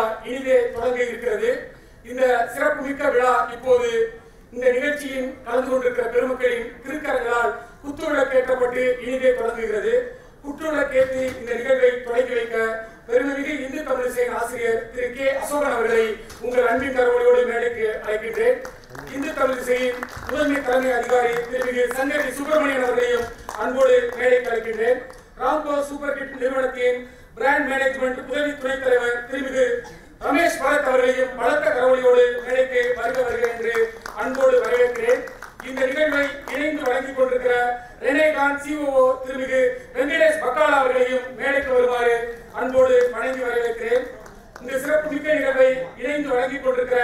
விழா இனிதே தொடங்க இருக்கிறது. இந்த சிறப்புமிக்க விழா இப்போது இந்த நிகழ்ச்சியின் கலந்து கொண்டிருக்கிற பெருமக்களின் திருக்கரங்களால் குத்துவிளக்கேற்றப்பட்டு இனிதே தொடங்குகிறது. குத்துவிளக்கேற்றி இந்த நிகழ்வை தொடங்கி வைக்க பெருமைமிகு இந்து தமிழிசையின் ஆசிரியர் திரு கே அசோகன் அவர்களை உங்கள் அன்பின் கரவொலியோடு மேடைக்கு அழைக்கின்றேன். இந்து தமிழிசையின் முதன்மை தலைமை அதிகாரி திருமிகு சங்கரி சுப்பிரமணியன் அவர்களையும் அன்போடு மேடைக்கு அழைக்கின்றேன். ராம்கோ சூப்பர் கிட் நிறுவனத்தின் பிராண்ட் மேனேஜ்மெண்ட் உதவி துணைத் தலைவர் திருமிகு ரமேஷ் பரத் அவர்களையும் பலத்த கரவொலியோடு மேடைக்கு வருக என்று அன்போடு வரவேற்கிறேன். இந்த நிகழ்வை இணைந்து வழங்கிக் கொண்டிருக்கிற ரெனேகான் சிஓஓ திருமிகு வெங்கடேஷ் பக்காலா அவர்களையும் மேடைக்கு வருமாறு அன்போடு வணங்கி வரவேற்கிறேன். இந்த சிறப்பு மிக்க நிகழ்வை இணைந்து வழங்கிக் கொண்டிருக்கிற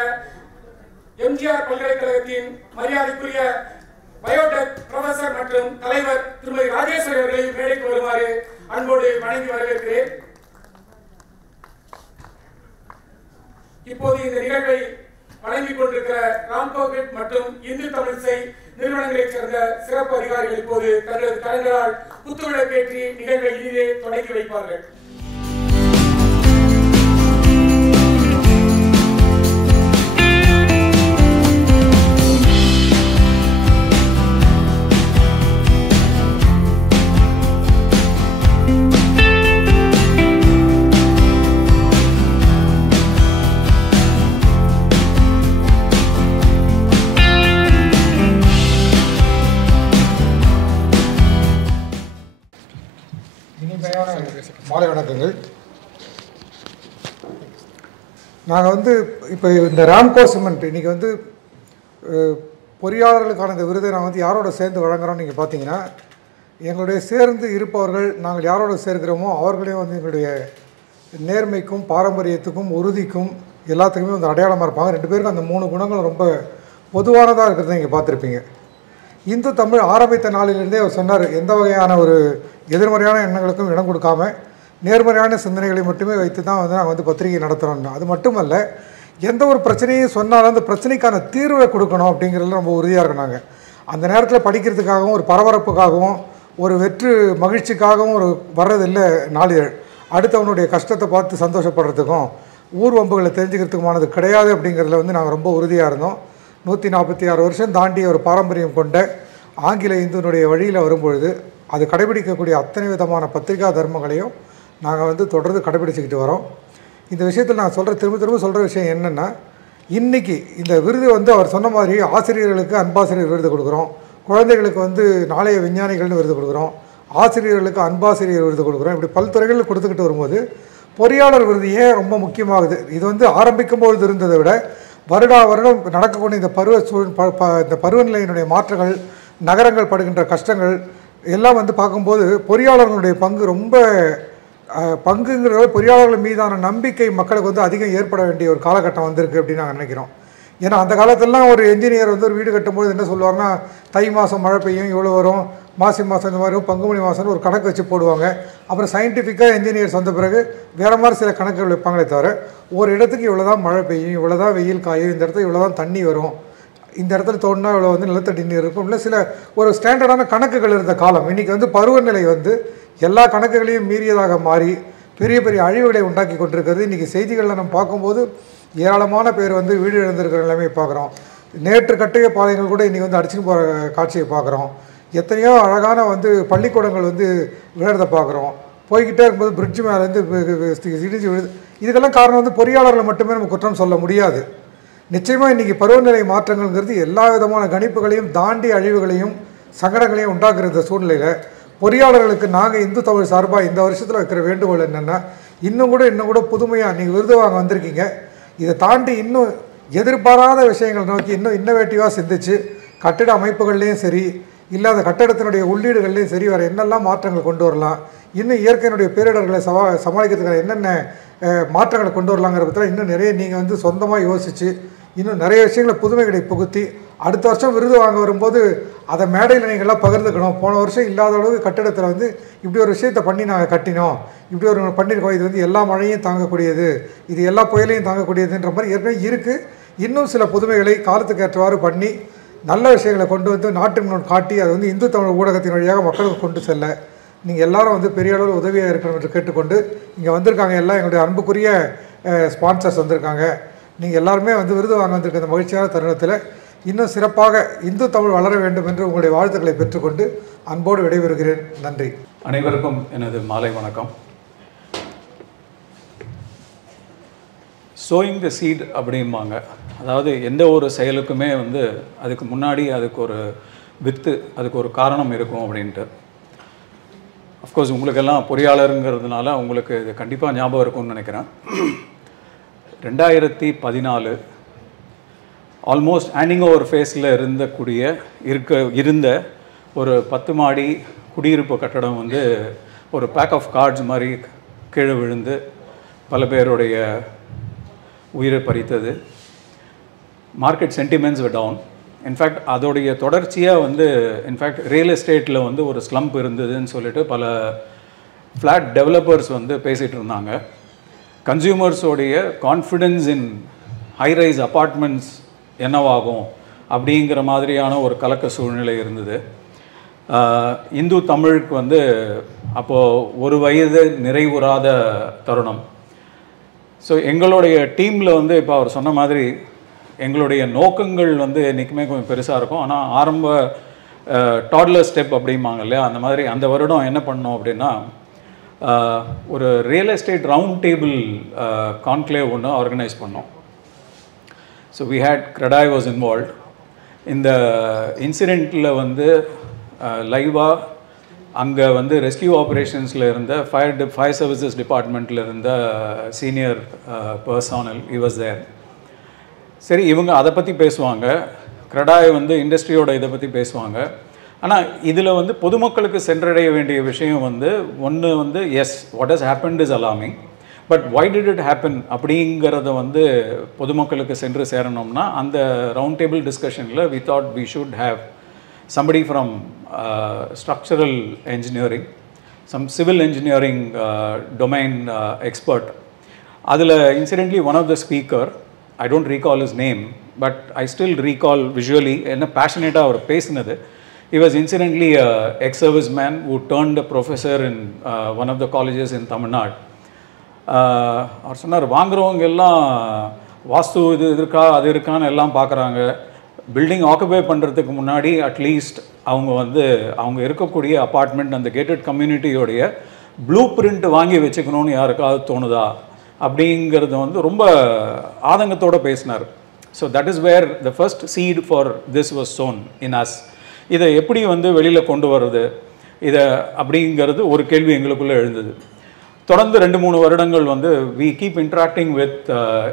எம்ஜிஆர் பல்கலைக்கழகத்தின் மரியாதைக்குரிய பயோடெக் புரொஃபசர் மற்றும் தலைவர் திருமதி ராஜேஸ்வரி அவர்களையும் மேடைக்கு வருமாறு அன்போடு வணங்கி வரவேற்கிறேன். இப்போது இந்த நிகழ்வை வழங்கிக் கொண்டிருக்கிற ராம்கோ கிட் மற்றும் இந்து தமிழிசை நிறுவனங்களைச் சேர்ந்த சிறப்பு அதிகாரிகள் இப்போது தங்களது கரங்களால் குத்துவிளக்கேற்றி நிகழ்வை இனிதே தொடங்கி வைப்பார்கள். மாலை வணக்கங்கள். நாங்கள் இப்போ இந்த ராம்கோ சிமெண்ட் இன்றைக்கி பொறியாளர்களுக்கான இந்த விருதை நான் யாரோட சேர்ந்து வழங்குறோம். நீங்கள் பார்த்தீங்கன்னா எங்களுடைய சேர்ந்து இருப்பவர்கள் நாங்கள் யாரோட சேர்க்கிறோமோ அவர்களையும் எங்களுடைய நேர்மைக்கும் பாரம்பரியத்துக்கும் உறுதிக்கும் எல்லாத்துக்குமே அடையாளமாக இருப்பாங்க. ரெண்டு பேருக்கும் அந்த 3 குணங்கள் ரொம்ப பொதுவானதாக இருக்கிறத நீங்கள் பார்த்துருப்பீங்க. இந்து தமிழ் ஆரம்பித்த நாளிலிருந்தே அவர் சொன்னார், எந்த வகையான ஒரு எதிர்மறையான எண்ணங்களுக்கும் இடம் கொடுக்காம நேர்மறையான சிந்தனைகளை மட்டுமே வைத்து தான் நாங்கள் பத்திரிகை நடத்துகிறோம். அது மட்டுமல்ல, எந்த ஒரு பிரச்சனையும் சொன்னாலும் அந்த பிரச்சனைக்கான தீர்வை கொடுக்கணும் அப்படிங்கிறதுல ரொம்ப உறுதியாக இருக்கணும். அந்த நேரத்தில் படிக்கிறதுக்காகவும் ஒரு பரபரப்புக்காகவும் ஒரு வெற்று மகிழ்ச்சிக்காகவும் வர்றதில்லை நாளிதழ். அடுத்தவனுடைய கஷ்டத்தை பார்த்து சந்தோஷப்படுறதுக்கும் ஊர்வம்புகளை தெரிஞ்சுக்கிறதுக்குமானது கிடையாது அப்படிங்கிறதுல நாங்கள் ரொம்ப உறுதியாக இருந்தோம். 146 வருஷம் தாண்டிய ஒரு பாரம்பரியம் கொண்ட ஆங்கில இந்துனுடைய வழியில் வரும்பொழுது அது கடைபிடிக்கக்கூடிய அத்தனை விதமான பத்திரிகா தர்மங்களையும் நாங்கள் தொடர்ந்து கடைபிடிச்சிக்கிட்டு வரோம். இந்த விஷயத்தில் நான் திரும்ப சொல்கிற விஷயம் என்னென்னா, இன்றைக்கி இந்த விருது அவர் சொன்ன மாதிரி ஆசிரியர்களுக்கு அன்பாசிரியர் விருது கொடுக்குறோம், குழந்தைகளுக்கு நாளைய விஞ்ஞானிகள்னு விருது கொடுக்குறோம், ஆசிரியர்களுக்கு அன்பாசிரியர் விருது கொடுக்குறோம். இப்படி பல்துறைகளில் கொடுத்துக்கிட்டு வரும்போது பொறியாளர் விருது ஏன் ரொம்ப முக்கியமாகுது? இது ஆரம்பிக்கும் பொழுது இருந்ததை விட வருடா வருடம் நடக்கக்கூடிய இந்த பருவநிலையினுடைய மாற்றங்கள், நகரங்கள் படுகின்ற கஷ்டங்கள் எல்லாம் பார்க்கும்போது பொறியாளர்களுடைய பங்குங்கிறத பொறியாளர்கள் மீதான நம்பிக்கை மக்களுக்கு அதிகம் ஏற்பட வேண்டிய ஒரு காலகட்டம் வந்திருக்கு அப்படின்னு நாங்கள் நினைக்கிறோம். ஏன்னா அந்த காலத்திலலாம் ஒரு என்ஜினியர் ஒரு வீடு கட்டும்போது என்ன சொல்லுவாங்கன்னா, தை மாதம் மழை பெய்யும், இவ்வளோ வரும், மாசி மாதம் இந்த மாதிரி பங்குமணி மாதம்னு ஒரு கணக்கு வச்சு போடுவாங்க. அப்புறம் சயின்டிஃபிக்காக என்ஜினியர்ஸ் வந்த பிறகு வேறு மாதிரி சில கணக்குகள் வைப்பாங்களே தவிர, ஒரு இடத்துக்கு இவ்வளோ தான் மழை பெய்யும், இவ்வளோ தான் வெயில் காயும், இந்த இடத்துல இவ்வளோ தான் தண்ணி வரும், இந்த இடத்துல தோணுனா இவ்வளோ நிலத்தடி நீர் இருக்கும், இல்லை சில ஒரு ஸ்டாண்டர்டான கணக்குகள் இருந்த காலம். இன்றைக்கி பருவநிலை எல்லா கணக்குகளையும் மீறியதாக மாறி பெரிய பெரிய அழிவுகளை உண்டாக்கி கொண்டிருக்கிறது. இன்றைக்கி செய்திகளில் நம்ம பார்க்கும்போது ஏராளமான பேர் வீடு இழந்திருக்கிற நிலைமையை பார்க்குறோம். நேற்று கட்டிய பாதைகள் கூட இன்றைக்கி அடிச்சுன்னு போகிற காட்சியை பார்க்குறோம். எத்தனையோ அழகான பள்ளிக்கூடங்கள் விழுறதை பார்க்குறோம். போய்கிட்டே இருக்கும்போது பிரிட்ஜ் மேலேருந்து இடிஞ்சு விழுது. இதுக்கெல்லாம் காரணம் பொறியாளர்கள் மட்டுமே நம்ம குற்றம் சொல்ல முடியாது. நிச்சயமாக இன்றைக்கி பருவநிலை மாற்றங்கள்ங்கிறது எல்லா விதமான கணிப்புகளையும் தாண்டி அழிவுகளையும் சங்கடங்களையும் உண்டாக்குற இந்த சூழ்நிலையில் பொறியாளர்களுக்கு நாங்கள் இந்து தமிழ் சார்பாக இந்த வருஷத்தில் வைக்கிற வேண்டுகோள் என்னென்னா, இன்னும் கூட புதுமையாக நீங்கள் விருது வாங்க வந்திருக்கீங்க, இதை தாண்டி இன்னும் எதிர்பாராத விஷயங்கள் நோக்கி இன்னும் இன்னோவேட்டிவாக சிந்திச்சு கட்டிட அமைப்புகள்லேயும் சரி, இல்லை அந்த கட்டடத்தினுடைய உள்ளீடுகள்லேயும் சரி, வேறு என்னெல்லாம் மாற்றங்கள் கொண்டு வரலாம், இன்னும் இயற்கையினுடைய பேரிடர்களை சமாளிக்கிறதுக்கான என்னென்ன மாற்றங்களை கொண்டு வரலாங்கிற பற்றில இன்னும் நிறைய நீங்கள் சொந்தமாக யோசித்து இன்னும் நிறைய விஷயங்களை புதுமைகளை புகுத்தி அடுத்த வருஷம் விருது வாங்க வரும்போது அதை மேடையில் நீங்கள்லாம் பகிர்ந்துக்கணும். போன வருஷம் இல்லாத அளவுக்கு கட்டிடத்தில் இப்படி ஒரு விஷயத்தை பண்ணி நாங்கள் கட்டினோம், இப்படி ஒரு பண்ணியிருக்கோம், இது எல்லா மழையும் தாங்கக்கூடியது, இது எல்லா புயலையும் தாங்கக்கூடியதுன்ற மாதிரி ஏற்கனவே இருக்குது. இன்னும் சில புதுமைகளை காலத்துக்கு ஏற்றவாறு பண்ணி நல்ல விஷயங்களை கொண்டு நாட்டு முன்னோடு காட்டி அது இந்து தமிழ் ஊடகத்தின் வழியாக மக்களுக்கு கொண்டு செல்ல நீங்கள் எல்லாரும் பெரிய அளவில் உதவியாக இருக்கணும் என்று கேட்டுக்கொண்டு இங்கே வந்திருக்காங்க எல்லாம் எங்களுடைய அன்புக்குரிய ஸ்பான்சர்ஸ் வந்திருக்காங்க. நீங்கள் எல்லாருமே வந்து விருது வாங்க வந்திருக்க இந்த மகிழ்ச்சியான தருணத்தில் இன்னும் சிறப்பாக இந்து தமிழ் வளர வேண்டும் என்று உங்களுடைய வாழ்த்துக்களை பெற்றுக்கொண்டு அன்போடு விடைபெறுகிறேன். நன்றி. அனைவருக்கும் எனது மாலை வணக்கம். சோயிங் த சீட் அப்படிம்பாங்க. அதாவது எந்த ஒரு செயலுக்குமே வந்து அதுக்கு முன்னாடி அதுக்கு ஒரு வித்து, அதுக்கு ஒரு காரணம் இருக்கும் அப்படின்ட்டு. அஃப்கோர்ஸ் உங்களுக்கெல்லாம் பொறியாளருங்கிறதுனால உங்களுக்கு இது கண்டிப்பாக ஞாபகம் இருக்கும்னு நினைக்கிறேன். 2014 ஆல்மோஸ்ட் ஹேண்டிங் ஓவர் ஃபேஸில் இருந்த ஒரு 10 மாடி குடியிருப்பு கட்டடம் வந்து ஒரு பேக் ஆஃப் கார்ட்ஸ் மாதிரி கீழே விழுந்து பல பேருடைய உயிரை பறித்தது. Market sentiments were down. In fact அதோடைய தொடர்ச்சியாக வந்து இன்ஃபேக்ட் ரியல் எஸ்டேட்டில் வந்து ஒரு ஸ்லம்ப் இருந்ததுன்னு சொல்லிட்டு பல ஃப்ளாட் டெவலப்பர்ஸ் வந்து பேசிகிட்டு இருந்தாங்க. கன்சியூமர்ஸோடைய கான்ஃபிடென்ஸ் இன் ஹைரைஸ் அப்பார்ட்மெண்ட்ஸ் என்னவாகும் அப்படிங்கிற மாதிரியான ஒரு கலக்க சூழ்நிலை இருந்தது. இந்து தமிழுக்கு வந்து அப்போது ஒரு வயது நிறைவுறாத தருணம். ஸோ எங்களுடைய டீமில் வந்து இப்போ அவர் சொன்ன மாதிரி எங்களுடைய நோக்கங்கள் வந்து என்றைக்குமே கொஞ்சம் பெருசாக இருக்கும். ஆனால் ஆரம்ப டாட்லர் ஸ்டெப் அப்படிம்பாங்க இல்லையா, அந்த மாதிரி அந்த வருடம் என்ன பண்ணோம் அப்படின்னா ஒரு real estate round table conclave ஒன்று ஆர்கனைஸ் பண்ணோம். So we had CREDAI was involve. இந்த இன்சிடெண்ட்டில் வந்து லைவாக அங்கே வந்து ரெஸ்கியூ ஆப்ரேஷன்ஸில் இருந்த ஃபயர் சர்வீசஸ் டிபார்ட்மெண்ட்டில் இருந்த சீனியர் பர்சனல் வாஸ் தேர். சரி, இவங்க அதை பற்றி பேசுவாங்க, கிரெடாய் வந்து இண்டஸ்ட்ரியோட இதை பற்றி பேசுவாங்க. ஆனால் இதில் வந்து பொதுமக்களுக்கு சென்றடைய வேண்டிய விஷயம் வந்து ஒன்று வந்து yes what has happened is alarming, but why did it happen அப்படிங்கிறத வந்து பொதுமக்களுக்கு சென்று சேரணும்னா அந்த ரவுண்ட் டேபிள் டிஸ்கஷனில் we thought we should have somebody from structural engineering, some civil engineering domain expert. அதில் incidentally one of the speaker, I don't recall his name, but I still recall visually என்ன passionate-ஆக அவர் பேசினது. He was incidentally a ex-serviceman who turned a professor in one of the colleges in Tamil Nadu. அவர் சொன்னார், வாங்குறவங்க எல்லாம் வாஸ்து இது இருக்கா அது இருக்கான்னு எல்லாம் பார்க்குறாங்க. பில்டிங் ஆக்குபை பண்ணுறதுக்கு முன்னாடி அட்லீஸ்ட் அவங்க இருக்கக்கூடிய அப்பார்ட்மெண்ட் அந்த கேட்டட் கம்யூனிட்டியோடைய ப்ளூ பிரிண்ட் வாங்கி வச்சுக்கணும்னு யாருக்காவது தோணுதா அப்படிங்கிறது வந்து ரொம்ப ஆதங்கத்தோடு பேசினார். So that is where the first seed for this was sown in us. இதை எப்படி வந்து வெளியில் கொண்டு வர்றது இதை அப்படிங்கிறது ஒரு கேள்வி எங்களுக்குள்ளே எழுந்தது. தொடர்ந்து 2-3 வருடங்கள் வந்து we keep interacting with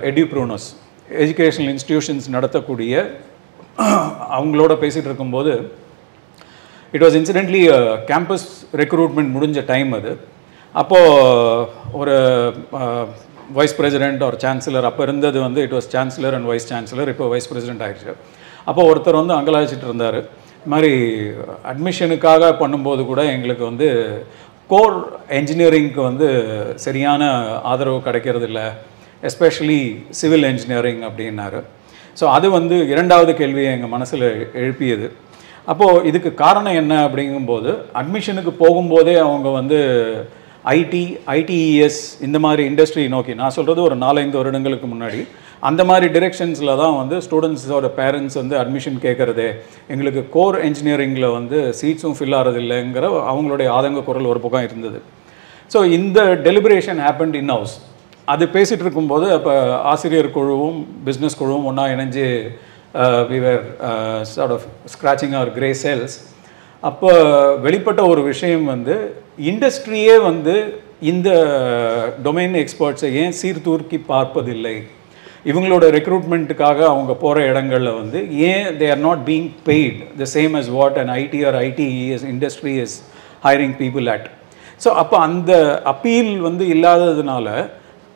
edupreneurs, educational institutions நடத்தக்கூடிய அவங்களோட பேசிகிட்டு இருக்கும்போது it was incidentally campus recruitment முடிஞ்ச டைம் அது. அப்போது ஒரு வைஸ் பிரசிடெண்ட் ஒரு சான்சலர், அப்போ இருந்தது வந்து it was chancellor and vice chancellor, இப்போ வைஸ் பிரசிடெண்ட் ஆகிடுச்சு. அப்போ ஒருத்தர் வந்து அங்கலாய்ச்சிட்டு இருந்தார், இது மாதிரி அட்மிஷனுக்காக பண்ணும்போது கூட எங்களுக்கு வந்து கோர் என்ஜினியரிங்க்கு வந்து சரியான ஆதரவு கிடைக்கிறது இல்லை, எஸ்பெஷலி சிவில் என்ஜினியரிங் அப்படின்னாரு. ஸோ அது வந்து 2வது கேள்வியை எங்கள் மனசில் எழுப்பியது. அப்போது இதுக்கு காரணம் என்ன அப்படிங்கும்போது அட்மிஷனுக்கு போகும்போதே அவங்க வந்து ஐடிஇஎஸ் இந்த மாதிரி இண்டஸ்ட்ரி நோக்கி, நான் சொல்கிறது ஒரு 4-5 வருடங்களுக்கு முன்னாடி அந்த மாதிரி டிரெக்ஷன்ஸில் தான் வந்து ஸ்டூடெண்ட்ஸோட பேரண்ட்ஸ் வந்து அட்மிஷன் கேட்குறதே, எங்களுக்கு கோர் என்ஜினியரிங்கில் வந்து சீட்ஸும் ஃபில் ஆகிறதில்லைங்கிற அவங்களுடைய ஆதங்க குரல் ஒரு பக்கம் இருந்தது. ஸோ இந்த டெலிபரேஷன் ஹேப்பன்ட் இன் ஹவுஸ். அது பேசிகிட்டு இருக்கும்போது அப்போ ஆசிரியர் குழுவும் பிஸ்னஸ் குழுவும் ஒன்றா இணைஞ்சு we were sort of scratching our grey cells. அப்போ வெளிப்பட்ட ஒரு விஷயம் வந்து இண்டஸ்ட்ரியே வந்து இந்த டொமைன் எக்ஸ்பர்ட்ஸை ஏன் சீர்தூக்கி பார்ப்பதில்லை, இவங்களோட ரெக்ரூட்மெண்ட்டுக்காக அவங்க போகிற இடங்களில் வந்து ஏன் they are not being paid the same as what an IT or ITES industry is hiring people at. So அப்போ அந்த அப்பீல் வந்து இல்லாததுனால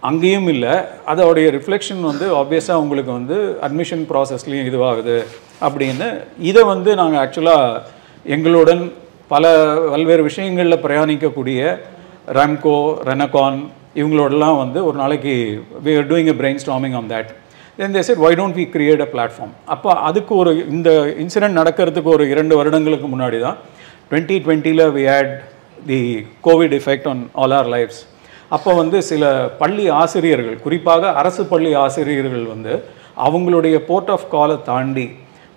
அங்கேயும் இல்லை, அதோடைய ரிஃப்ளெக்ஷன் வந்து ஆப்வியஸாக உங்களுக்கு வந்து அட்மிஷன் ப்ராசஸ்லேயும் இதுவாகுது அப்படின்னு. இதை வந்து நாங்கள் ஆக்சுவலாக எங்களுடன் பல்வேறு விஷயங்களில் பிரயாணிக்கக்கூடிய ராம்கோ, ரெனகான் இவங்களோடலாம் வந்து ஒரு நாளைக்கு we are doing a brainstorming on that. Then they said, why don't we create a platform? அப்போ அதுக்கு ஒரு இந்த இன்சிடென்ட் நடக்கிறதுக்கு ஒரு 2 வருடங்களுக்கு முன்னாடி தான் 2020 we had the COVID effect on all our lives. அப்போ வந்து சில பள்ளி ஆசிரியர்கள், குறிப்பாக அரசு பள்ளி ஆசிரியர்கள் வந்து அவங்களுடைய போர்ட் ஆஃப் காலை தாண்டி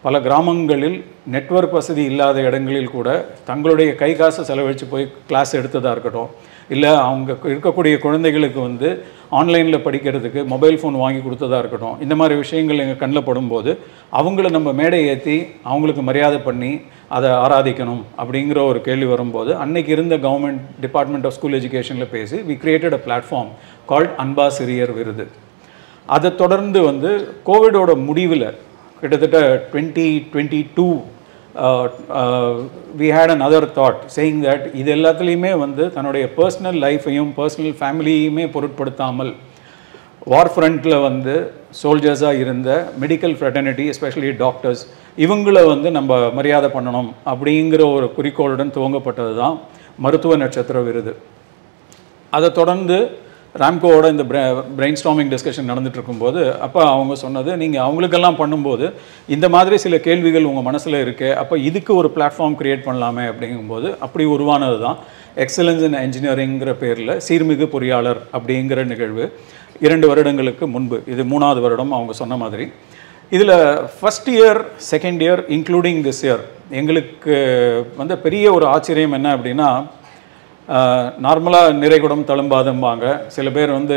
பல கிராமங்களில் நெட்வொர்க் வசதி இல்லாத இடங்களில் கூட தங்களுடைய கை காசு செலவழித்து போய் கிளாஸ் எடுத்ததாக இருக்கட்டும், இல்லை அவங்க இருக்கக்கூடிய குழந்தைகளுக்கு வந்து ஆன்லைனில் படிக்கிறதுக்கு மொபைல் ஃபோன் வாங்கி கொடுத்ததாக இருக்கட்டும், இந்த மாதிரி விஷயங்கள் எங்கள் கண்ணில் படும்போது அவங்கள நம்ம மேடை ஏற்றி அவங்களுக்கு மரியாதை பண்ணி அதை ஆராதிக்கணும் அப்படிங்கிற ஒரு கேள்வி வரும்போது அன்னைக்கு இருந்த கவர்மெண்ட் டிபார்ட்மெண்ட் ஆஃப் ஸ்கூல் எஜுகேஷனில் பேசி we created a platform called அன்பா சிறியர் விருது. அதை தொடர்ந்து வந்து கோவிடோட முடிவில் கிட்டத்தட்ட 2022 we had another thought saying that இது எல்லாத்துலேயுமே வந்து தன்னுடைய பர்சனல் லைஃப்பையும் பர்சனல் ஃபேமிலியுமே பொருட்படுத்தாமல் வார் ஃப்ரண்ட்டில் வந்து சோல்ஜர்ஸாக இருந்த மெடிக்கல் ஃப்ரெட்டர்னிட்டி, எஸ்பெஷலி டாக்டர்ஸ், இவங்களை வந்து நம்ம மரியாதை பண்ணணும் அப்படிங்கிற ஒரு குறிக்கோளுடன் துவங்கப்பட்டது தான் மருத்துவ நட்சத்திர விருது. அதை தொடர்ந்து ராம்கோவோட இந்த பிரெயின் ஸ்டார்மிங் டிஸ்கஷன் நடந்துட்டு இருக்கும்போது அப்போ அவங்க சொன்னது, நீங்கள் அவங்களுக்கெல்லாம் பண்ணும்போது இந்த மாதிரி சில கேள்விகள் உங்கள் மனசில் இருக்குது, அப்போ இதுக்கு ஒரு பிளாட்ஃபார்ம் க்ரியேட் பண்ணலாமே அப்படிங்கும்போது அப்படி உருவானது தான் எக்ஸலன்ஸ் இன் என்ஜினியரிங்கிற பேரில் சீர்மிகு பொறியாளர் அப்படிங்கிற நிகழ்வு 2 வருடங்களுக்கு முன்பு. இது 3வது வருடம் அவங்க சொன்ன மாதிரி. இதில் first year, second year, including this year எங்களுக்கு வந்து பெரிய ஒரு ஆச்சரியம் என்ன அப்படின்னா, நார்மலாக நிறைகுடம் தழும்பாதும்பாங்க, சில பேர் வந்து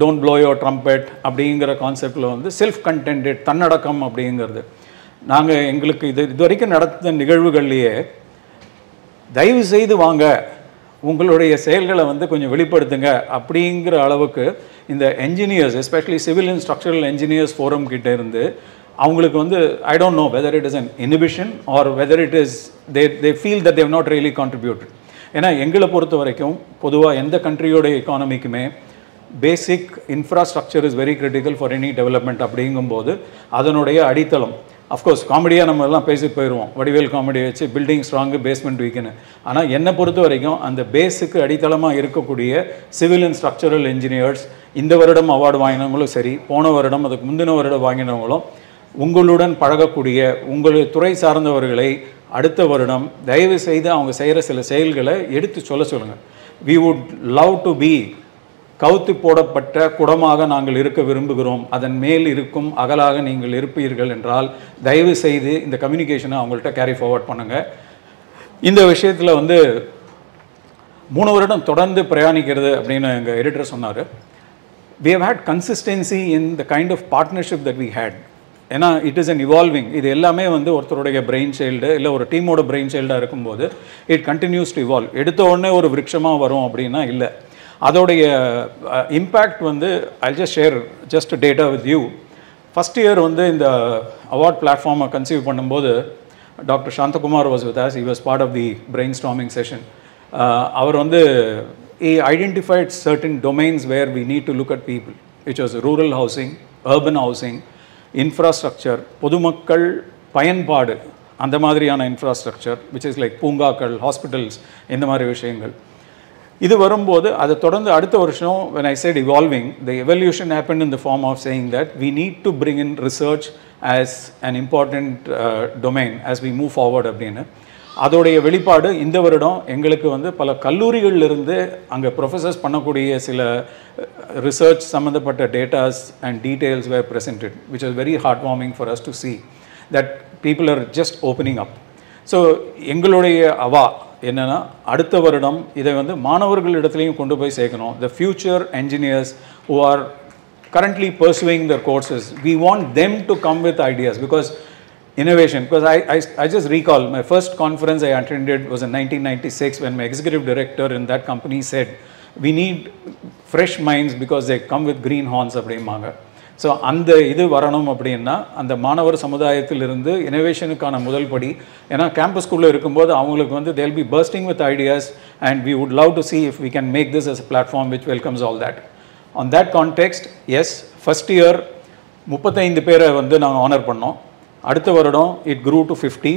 டோன்ட் ப்ளோ யோர் ட்ரம்பெட் அப்படிங்கிற கான்செப்டில் வந்து செல்ஃப் கண்டென்டட், தன்னடக்கம் அப்படிங்கிறது. நாங்கள் எங்களுக்கு இது வரைக்கும் நடந்த நிகழ்வுகள்லையே தயவு செய்து வாங்க, உங்களுடைய செயல்களை வந்து கொஞ்சம் வெளிப்படுத்துங்க அப்படிங்கிற அளவுக்கு இந்த engineers, especially civil and structural engineers forum கிட்ட இருந்து அவங்களுக்கு வந்து I don't know whether it is an inhibition or whether it is they feel that they've not really contributed. ஏன்னா எங்களை பொறுத்த வரைக்கும் பொதுவாக எந்த கண்ட்ரியோட எக்கானமிக்குமே basic infrastructure is very critical for any development. அப்படிங்கும்போது அதனுடைய அடித்தளம், அஃப்கோர்ஸ் காமெடியாக நம்ம எல்லாம் பேசி போயிடுவோம், வடிவேல் காமெடி வச்சு பில்டிங் ஸ்ட்ராங்கு பேஸ்மெண்ட் வீக்குன்னு. ஆனால் என்னை பொறுத்த வரைக்கும் அந்த பேஸுக்கு அடித்தளமாக இருக்கக்கூடிய சிவில் அண்ட் ஸ்ட்ரக்சரல் என்ஜினியர்ஸ் இந்த வருடம் அவார்டு வாங்கினவங்களும் சரி, போன வருடம் அதுக்கு முந்தின வருடம் வாங்கினவங்களும் உங்களுடன் பழகக்கூடிய உங்கள் துறை சார்ந்தவர்களை அடுத்த வருடம் தயவு செய்து அவங்க செய்கிற சில செயல்களை எடுத்து சொல்லுங்கள். We would love to be கவுத்து போடப்பட்ட குடமாக நாங்கள் இருக்க விரும்புகிறோம், அதன் மேல் இருக்கும் அகலாக நீங்கள் இருப்பீர்கள் என்றால் தயவு செய்து இந்த கம்யூனிகேஷனை அவங்கள்ட்ட கேரி ஃபார்வர்ட் பண்ணுங்கள். இந்த விஷயத்தில் வந்து 3 வருடம் தொடர்ந்து பிரயாணிக்கிறது அப்படின்னு எங்கள் எடிட்டர் சொன்னார். we have had consistency in the kind of partnership that we had. ஏன்னா இட் இஸ் அன் இவால்விங், இது எல்லாமே வந்து ஒருத்தருடைய பிரெயின் சைல்டு இல்லை ஒரு டீமோட பிரெயின் சைல்டாக இருக்கும்போது இட் கண்டினியூஸ் டு இவால்வ். எடுத்த உடனே ஒரு விருட்சமாக வரும் அப்படின்னா இல்லை. அதோடைய இம்பேக்ட் வந்து I just share just data with you. First year வந்து இந்த அவார்ட் பிளாட்ஃபார்மை கன்சீவ் பண்ணும்போது doctor Santhakumar was with us. He was part of the brainstorming session. அவர் வந்து he identified certain domains where we need to look at people, which was rural housing, urban housing, infrastructure, பொதுமக்கள் பயன்பாடு, அந்த மாதிரியான infrastructure, which is like பூங்காக்கள், hospitals, இந்த மாதிரி விஷயங்கள். இது வரும்போது அதை தொடர்ந்து அடுத்த வருஷம் when I said evolving, the evolution happened in the form of saying that we need to bring in research as an important domain as we move forward அப்படின்னு. அதோடைய வெளிப்பாடு இந்த வருடம் எங்களுக்கு வந்து பல கல்லூரிகளிலிருந்து அங்கே ப்ரொஃபஸர்ஸ் பண்ணக்கூடிய சில ரிசர்ச் சம்மந்தப்பட்ட datas and details were presented, which is very heart warming for us to see that people are just opening up. So எங்களுடைய அவா என்னென்னா அடுத்த வருடம் இதை வந்து மாணவர்களிடத்துலையும் கொண்டு போய் சேர்க்கணும். The future engineers who are currently pursuing their courses, we want them to come with ideas because innovation, because I just recall my first conference I attended was in 1996 when my executive director in that company said we need fresh minds because they come with green horns அப்படிம்பாங்க. So அந்த இது வரணும் அப்படின்னா அந்த மாணவர் சமுதாயத்திலிருந்து இனோவேஷனுக்கான முதல் படி. ஏன்னா கேம்பஸ்குள்ளே இருக்கும்போது அவங்களுக்கு வந்து they'll be bursting with ideas and we would love to see if we can make this as a platform which welcomes all that. On that context, yes, first year 35 பேரை வந்து நாங்கள் ஆனர் பண்ணோம். அடுத்த வருடம் it grew to 50.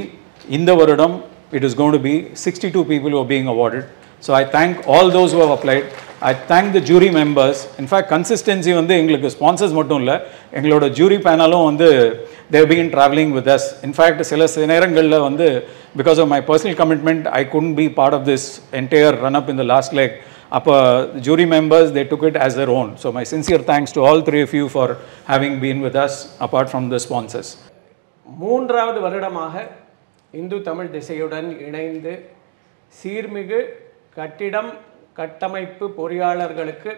இந்த வருடம் it is going to be 62 people who are being awarded. So I thank all those who have applied. I thank the jury members. In fact, consistency வந்து எங்களுக்கு ஸ்பான்சர்ஸ் மட்டும் இல்லை, எங்களோட ஜூரி பேனலும் வந்து they have been traveling with us. In fact, சில நேரங்களில் வந்து because of my personal commitment I couldn't be part of this entire run up in the last leg. அப்போ jury members, they took it as their own. So my sincere thanks to all three of you for having been with us apart from the sponsors. மூன்றாவது வருடமாக இந்து தமிழ் திசையுடன் இணைந்து சீர்மிகு கட்டமைப்பு பொறியாளர்களுக்கு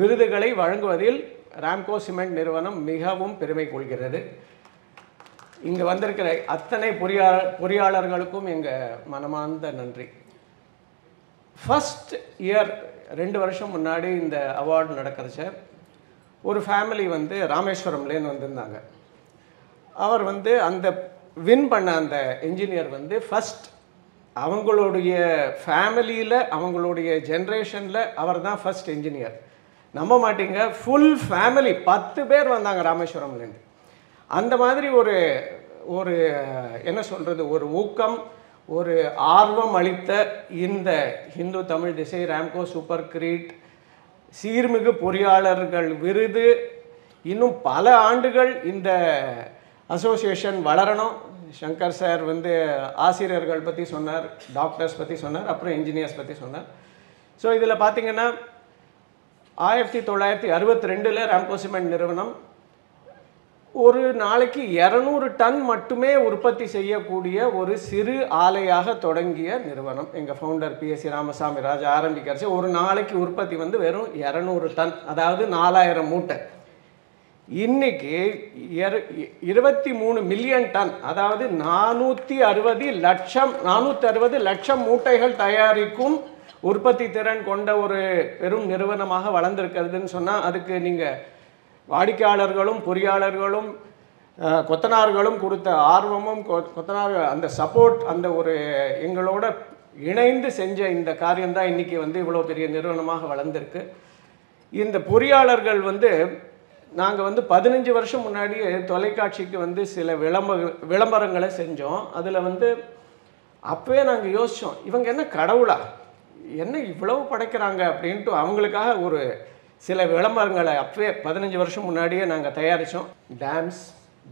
விருதுகளை வழங்குவதில் Ramco cement நிறுவனம் மிகவும் பெருமை கொள்கிறது. இங்கே வந்திருக்கிற அத்தனை பொறியாளர்களுக்கும் எங்கள் மனமார்ந்த நன்றி. ஃபஸ்ட் இயர் 2 வருஷம் முன்னாடி இந்த அவார்டு நடக்கிறச்ச ஒரு ஃபேமிலி வந்து ராமேஸ்வரம்லேருந்து வந்திருந்தாங்க. அவர் வந்து அந்த வின் பண்ண அந்த என்ஜினியர் வந்து ஃபஸ்ட் அவங்களுடைய ஃபேமிலியில் அவங்களுடைய ஜென்ரேஷனில் அவர் தான் ஃபஸ்ட் என்ஜினியர். நம்ப மாட்டீங்க, ஃபுல் ஃபேமிலி 10 பேர் வந்தாங்க ராமேஸ்வரம்லேருந்து. அந்த மாதிரி ஒரு என்ன சொல்கிறது, ஒரு ஊக்கம், ஒரு ஆர்வம் அளித்த இந்த இந்து தமிழ் திசை ராம்கோ சூப்பர் கிரீட் சீர்மிகு பொறியாளர்கள் விருது இன்னும் பல ஆண்டுகள் இந்த அசோசியேஷன் வளரணும். சங்கர் சார் வந்து ஆசிரியர்கள் பற்றி சொன்னார், டாக்டர்ஸ் பற்றி சொன்னார், அப்புறம் இன்ஜினியர்ஸ் பற்றி சொன்னார். ஸோ இதில் பார்த்திங்கன்னா 1962 ராம்கோ சிமெண்ட் நிறுவனம் ஒரு நாளைக்கு 200 டன் மட்டுமே உற்பத்தி செய்யக்கூடிய ஒரு சிறு ஆலையாக தொடங்கிய நிறுவனம். எங்கள் ஃபவுண்டர் PSC ராமசாமி ராஜா ஆரம்பிக்கிறச்சு ஒரு நாளைக்கு உற்பத்தி வந்து வெறும் 200 டன், அதாவது 4000 மூட்டை. இன்னைக்கு 23 மில்லியன் டன், அதாவது 460 லட்சம் மூட்டைகள் தயாரிக்கும் உற்பத்தி திறன் கொண்ட ஒரு பெரும் நிறுவனமாக வளர்ந்திருக்கிறதுன்னு சொன்னால் அதுக்கு நீங்கள் வாடிக்கையாளர்களும் பொறியாளர்களும் கொத்தனார்களும் கொடுத்த ஆர்வமும் கொத்தனார்கள் அந்த சப்போர்ட், அந்த ஒரு எங்களோட இணைந்து செஞ்ச இந்த காரியம்தான் இன்றைக்கி வந்து இவ்வளோ பெரிய நிறுவனமாக வளர்ந்துருக்கு. இந்த பொறியாளர்கள் வந்து நாங்கள் வந்து 15 வருஷம் முன்னாடியே தொலைக்காட்சிக்கு வந்து சில விளம்பரங்களை செஞ்சோம். அதில் வந்து அப்போவே நாங்கள் யோசித்தோம், இவங்க என்ன கடவுளா, என்ன இவ்வளவு படைக்கிறாங்க அப்படின்ட்டு அவங்களுக்காக ஒரு சில விளம்பரங்களை அப்பவே 15 வருஷம் முன்னாடியே நாங்கள் தயாரித்தோம். டேம்ஸ்,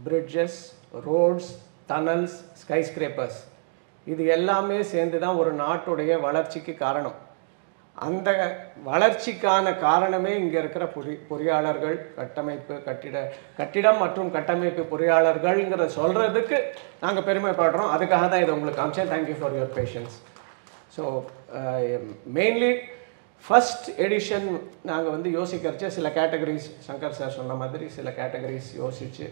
பிரிட்ஜஸ், ரோட்ஸ், டனல்ஸ், ஸ்கைஸ்கிரேப்பர்ஸ், இது எல்லாமே சேர்ந்து தான் ஒரு நாட்டுடைய வளர்ச்சிக்கு காரணம். அந்த வளர்ச்சிக்கான காரணமே இங்கே இருக்கிற பொறியாளர்கள், கட்டிடம் மற்றும் கட்டமைப்பு பொறியாளர்கள்ங்கிற சொல்கிறதுக்கு நாங்கள் பெருமைப்படுறோம். அதுக்காக தான் இதை உங்களுக்கு காமிச்சேன். Thank you for your patience. So mainly first edition நாங்கள் வந்து யோசிக்கிறச்ச சில கேட்டகரிஸ், சங்கர் சார் சொன்ன மாதிரி சில கேட்டகரிஸ் யோசித்து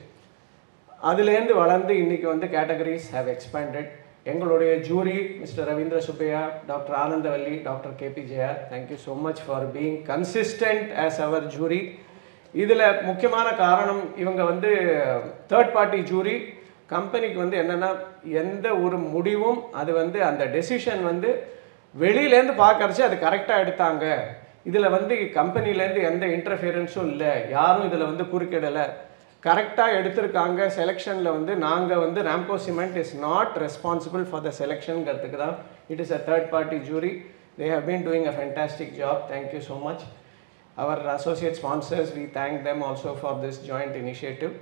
அதுலேருந்து வளர்ந்து இன்றைக்கி வந்து கேட்டகரிஸ் ஹேவ் எக்ஸ்பேண்டட். எங்களுடைய jury mister Ravindra Subbiah, doctor Anandavalli, doctor KP Jaya, thank you so much for being consistent as our jury. இதில் முக்கியமான காரணம், இவங்க வந்து தேர்ட் பார்ட்டி ஜூரி. கம்பெனிக்கு வந்து என்னென்னா எந்த ஒரு முடிவும் அது வந்து அந்த டெசிஷன் வந்து வெளியிலேருந்து பார்க்கறச்சு அது கரெக்டாக எடுத்தாங்க. இதில் வந்து கம்பெனிலேருந்து எந்த இன்டர்ஃபியரன்ஸும் இல்லை, யாரும் இதில் வந்து குறுக்கிடலை, கரெக்டாக எடுத்திருக்காங்க. செலெக்ஷனில் வந்து நாங்கள் வந்து Ramco cement is not responsible for the செலெக்ஷனுங்கிறதுக்கு தான். It is a third party jury. They have been doing a fantastic job. Thank you so much. அவர் associate sponsors, we thank them also for this joint initiative.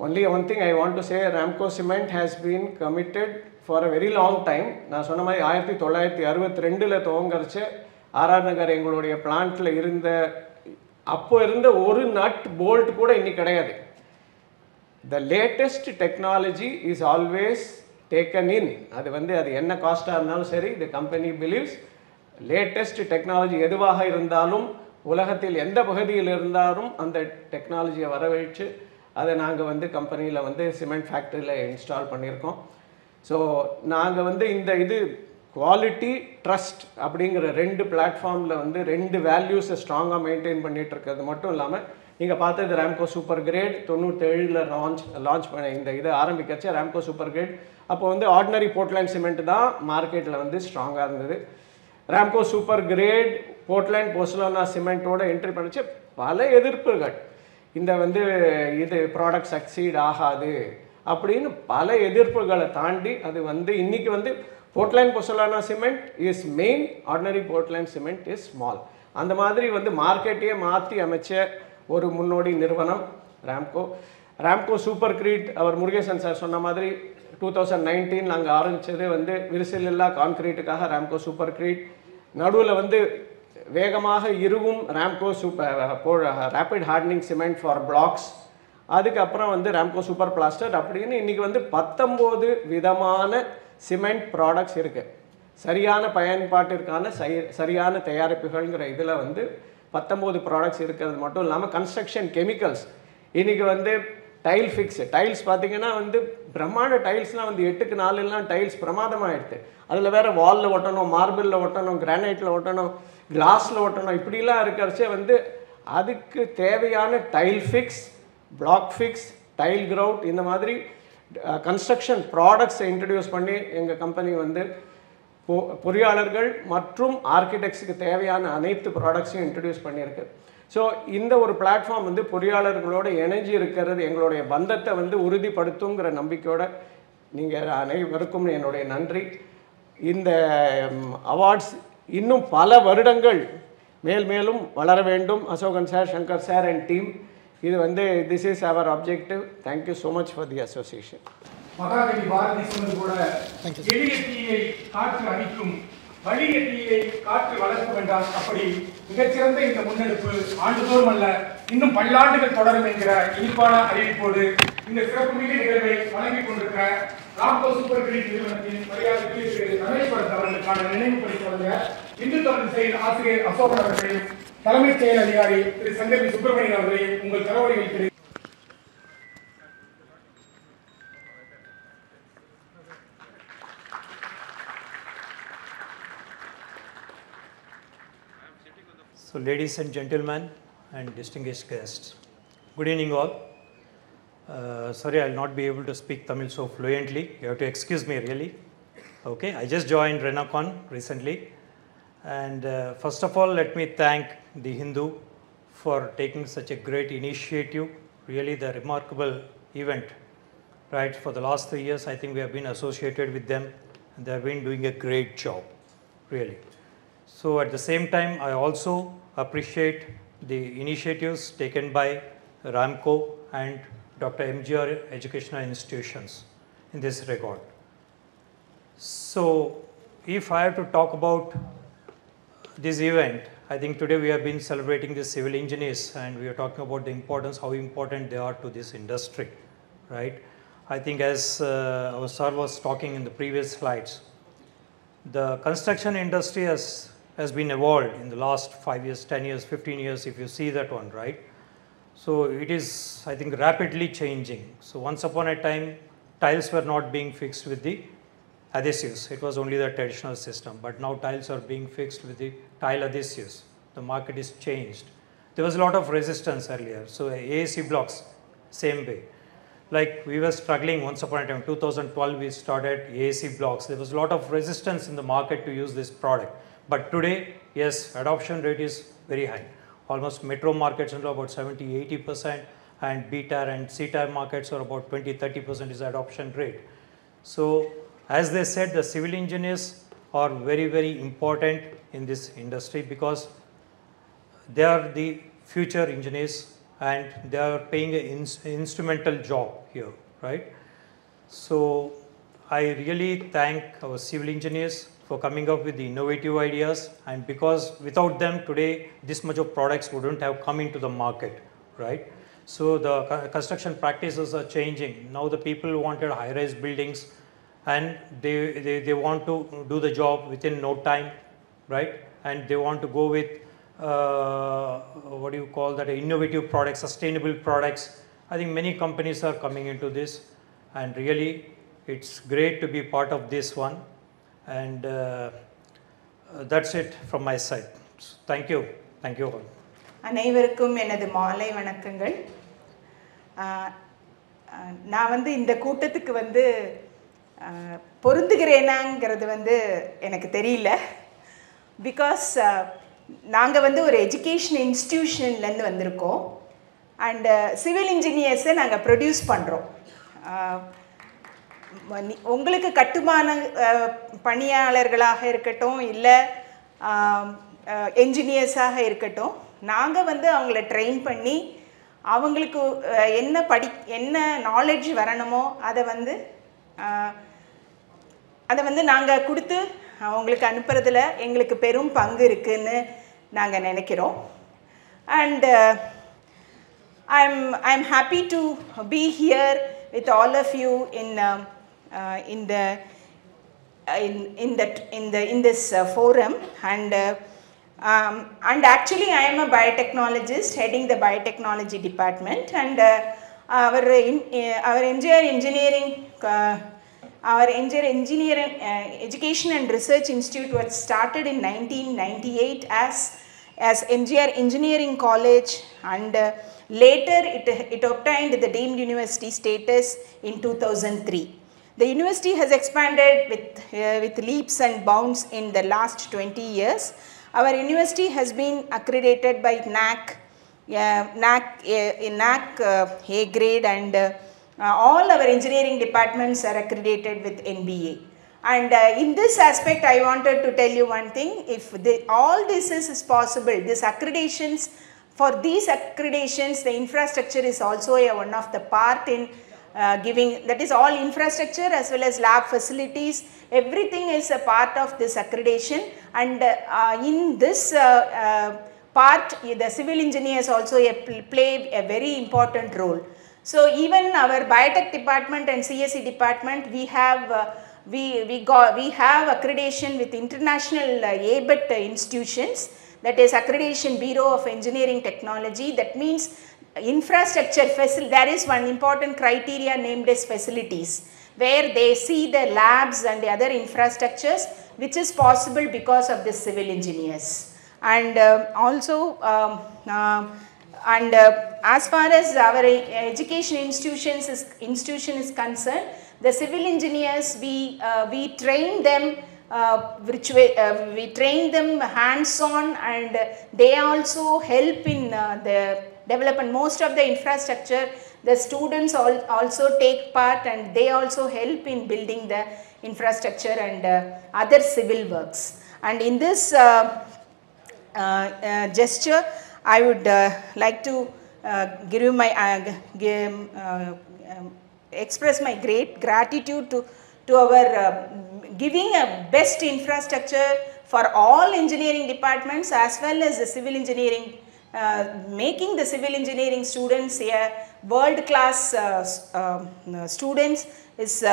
Only one thing I want to say, Ramco Cement has been committed for a very long time. நான் சொன்ன மாதிரி 1962 துவங்கறச்சு RR நகர் எங்களுடைய பிளான்ட்டில் இருந்த அப்போ இருந்த ஒரு nut bolt கூட இன்னைக்கு கிடையாது. The latest technology is always taken in. அது வந்து அது என்ன காஸ்ட்டாக இருந்தாலும் சரி, the company believes latest technology எதுவாக இருந்தாலும் உலகத்தில் எந்த பகுதியில் இருந்தாலும் அந்த டெக்னாலஜியை வரவழைச்சு அதை நாங்கள் வந்து கம்பெனியில் வந்து சிமெண்ட் ஃபேக்ட்ரியில் இன்ஸ்டால் பண்ணியிருக்கோம். ஸோ நாங்கள் வந்து இந்த இது குவாலிட்டி, ட்ரஸ்ட் அப்படிங்கிற 2 பிளாட்ஃபார்மில் வந்து 2 வேல்யூஸை ஸ்ட்ராங்காக மெயின்டைன் பண்ணிகிட்டு இருக்கிறது மட்டும் இல்லாமல், நீங்கள் பார்த்தது ராம்கோ சூப்பர் கிரேட் 97 லான்ச் பண்ண இந்த இதை ஆரம்பிக்கிறச்சு ராம்கோ சூப்பர் கிரேட். அப்போ வந்து ஆர்டினரி போர்ட்லேண்ட் சிமெண்ட் தான் மார்க்கெட்டில் வந்து ஸ்ட்ராங்காக இருந்தது. Ramco super grade Portland pozzolana சிமெண்ட்டோட என்ட்ரி பண்ணிச்சு பல எதிர்ப்புகள். இந்த வந்து இது ப்ராடக்ட் சக்சீட் ஆகாது அப்படின்னு பல எதிர்ப்புகளை தாண்டி அது வந்து இன்றைக்கி வந்து Portland போர்சலோனா cement is main, ordinary Portland cement is small. அந்த மாதிரி வந்து மார்க்கெட்டையே மாற்றி அமைச்ச ஒரு முன்னோடி நிறுவனம் ராம்கோ. ராம்கோ சூப்பர் கிரீட் அவர் முருகேசன் சார் சொன்ன மாதிரி 2019 நாங்கள் ஆரம்பித்தது வந்து விரிசல் இல்லா கான்கிரீட்டுக்காக ராம்கோ சூப்பர் கிரீட். நடுவில் வந்து வேகமாக இறுகும் Ramco super rapid hardening cement for blocks, அதுக்கப்புறம் வந்து ராம்கோ சூப்பர் பிளாஸ்டர் அப்படின்னு இன்றைக்கி வந்து 19 விதமான சிமெண்ட் ப்ராடக்ட்ஸ் இருக்குது. சரியான பயன்பாட்டிற்கான சரியான தயாரிப்புகள்ங்கிற இதில் வந்து 19 ப்ராடக்ட்ஸ் இருக்கிறது மட்டும் இல்லாமல் கன்ஸ்ட்ரக்ஷன் கெமிக்கல்ஸ். இன்றைக்கி வந்து டைல் ஃபிக்ஸு, டைல்ஸ் பார்த்திங்கன்னா வந்து பிரம்மாண்ட டைல்ஸ்லாம் வந்து 8க்கு 4 டைல்ஸ் பிரமாதமாகிடுது. அதில் வேறு வாலில் ஒட்டணும், மார்பிளில் ஒட்டணும், கிரானைட்டில் ஒட்டணும், கிளாஸில் ஒட்டணும், இப்படிலாம் இருக்கிறச்சே வந்து அதுக்கு தேவையான tile fix, block fix, tile grout இந்த மாதிரி கன்ஸ்ட்ரக்ஷன் ப்ராடக்ட்ஸை இன்ட்ரடியூஸ் பண்ணி எங்கள் கம்பெனி வந்து பொறியாளர்கள் மற்றும் ஆர்கிடெக்ட்ஸுக்கு தேவையான அனைத்து ப்ராடக்ட்ஸையும் இன்ட்ரடியூஸ் பண்ணியிருக்கு. ஸோ இந்த ஒரு பிளாட்ஃபார்ம் வந்து பொறியாளர்களோட இணைஞ்சி இருக்கிறது எங்களுடைய பந்தத்தை வந்து உறுதிப்படுத்துங்கிற நம்பிக்கையோடு நீங்கள் அனைவருக்கும் என்னுடைய நன்றி. இந்த அவார்ட்ஸ் இன்னும் பல வருடங்கள் மேலும் வளர வேண்டும். Ashokan sir, Shankar sir and team, இது வந்து this is our objective. Thank you so much for the association. மகாகவி பாரதி சொன்னது போல எளிய தீயை காற்று அழிக்கும், வலிய தீயை காற்று வளர்க்க வேண்டாம். அப்படி மிகச்சிறந்த இந்த முன்னெடுப்பு ஆண்டுதோறும் அல்ல இன்னும் பல்லாண்டுகள் தொடரும் என்கிற இனிப்பான அறிவிப்போடு இந்த சிறப்புமிக்க நிகழ்வை வழங்கிக் கொண்டிருக்கிற ராம்கோ சூப்பர் கிரிட் நிறுவனத்தின் மரியாதைக்கு ரமேஸ்வரன் அவர்களுக்கான நினைவு பரிசு இந்து தமிழ் செயல் ஆசிரியர் அசோகன் அவர்களையும் தலைமைச் செயல் அதிகாரி திரு சங்கவி சுப்பிரமணியன் அவர்களையும் உங்கள் தரவடிவில் So, ladies and gentlemen and distinguished guests, good evening all. Sorry, I will not be able to speak Tamil so fluently. You have to excuse me really. Okay, I just joined Renacon recently, and first of all, let me thank the Hindu for taking such a great initiative. Really, the remarkable event. Right, for the last 3 years, I think we have been associated with them, and they have been doing a great job, really. So at the same time, I also appreciate the initiatives taken by Ramco and Dr. MGR Educational Institutions in this regard. So if I have to talk about this event, I think today we have been celebrating the civil engineers and we are talking about the importance, how important they are to this industry, right? I think as our sir was talking in the previous slides, the construction industry has been evolved in the last 5 years, 10 years, 15 years, if you see that one, right? So it is, I think, rapidly changing. So once upon a time, tiles were not being fixed with the adhesives. It was only the traditional system. But now tiles are being fixed with the tile adhesives. The market is changed. There was a lot of resistance earlier. So AAC blocks, same way. Like we were struggling once upon a time, 2012 we started AAC blocks. There was a lot of resistance in the market to use this product. But today, yes, adoption rate is very high. Almost metro markets are about 70-80%, and B-tier and C-tier markets are about 20-30% is adoption rate. So, as they said, the civil engineers are very important in this industry because they are the future engineers and they are playing an instrumental job here, right? So, I really thank our civil engineers for coming up with the innovative ideas, and because without them today this much of products wouldn't have come into the market, right? So the construction practices are changing. Now the people wanted high-rise buildings and they want to do the job within no time, right? And they want to go with what do you call that, innovative products, sustainable products. I think many companies are coming into this, and really it's great to be part of this one. And that's it from my side. Thank you all. அனைவருக்கும் எனது மாலை வணக்கங்கள். நான் வந்து இந்த கூட்டத்துக்கு வந்து பொருந்துகிறேனாங்கிறது வந்து எனக்கு தெரியல. பிகாஸ் நாங்கள் வந்து ஒரு எஜுகேஷன் இன்ஸ்டிடியூஷன்லேருந்து வந்திருக்கோம் அண்ட் சிவில் இன்ஜினியர்ஸை நாங்கள் ப்ரொடியூஸ் பண்ணுறோம். உங்களுக்கு கட்டுமான பணியாளர்களாக இருக்கட்டும் இல்லை என்ஜினியர்ஸாக இருக்கட்டும், நாங்கள் வந்து அவங்கள ட்ரெயின் பண்ணி அவங்களுக்கு என்ன நாலேஜ் வரணுமோ அதை வந்து நாங்கள் கொடுத்து அவங்களுக்கு அனுப்புறதுல எங்களுக்கு பெரும் பங்கு இருக்குதுன்னு நாங்கள் நினைக்கிறோம். And I'm happy to be here with all of you in this forum. And actually I am a biotechnologist heading the biotechnology department, and our MGR engineering education and research institute was started in 1998 as MGR Engineering College, and later it obtained the deemed university status in 2003. The university has expanded with leaps and bounds in the last 20 years. Our university has been accredited by NAC A grade, and all our engineering departments are accredited with NBA. And in this aspect, I wanted to tell you one thing. If all this is possible, these accreditations, for these accreditations, the infrastructure is also one of the part in giving, that is all infrastructure as well as lab facilities, everything is a part of this accreditation. And in this part, the civil engineers also play a very important role. So even our biotech department and CSE department, we have accreditation with international ABET institutions, that is Accreditation Bureau of Engineering Technology. That means infrastructure facility, there is one important criteria named as facilities, where they see the labs and the other infrastructures, which is possible because of the civil engineers. And also as far as our education institution is concerned, the civil engineers, we train them we train them hands-on, and they also help in the development. Most of the infrastructure, the students also take part, and they also help in building the infrastructure and other civil works. And in this gesture, I would like to give you my express my great gratitude to our giving a best infrastructure for all engineering departments as well as the civil engineering, making the civil engineering students a world-class students is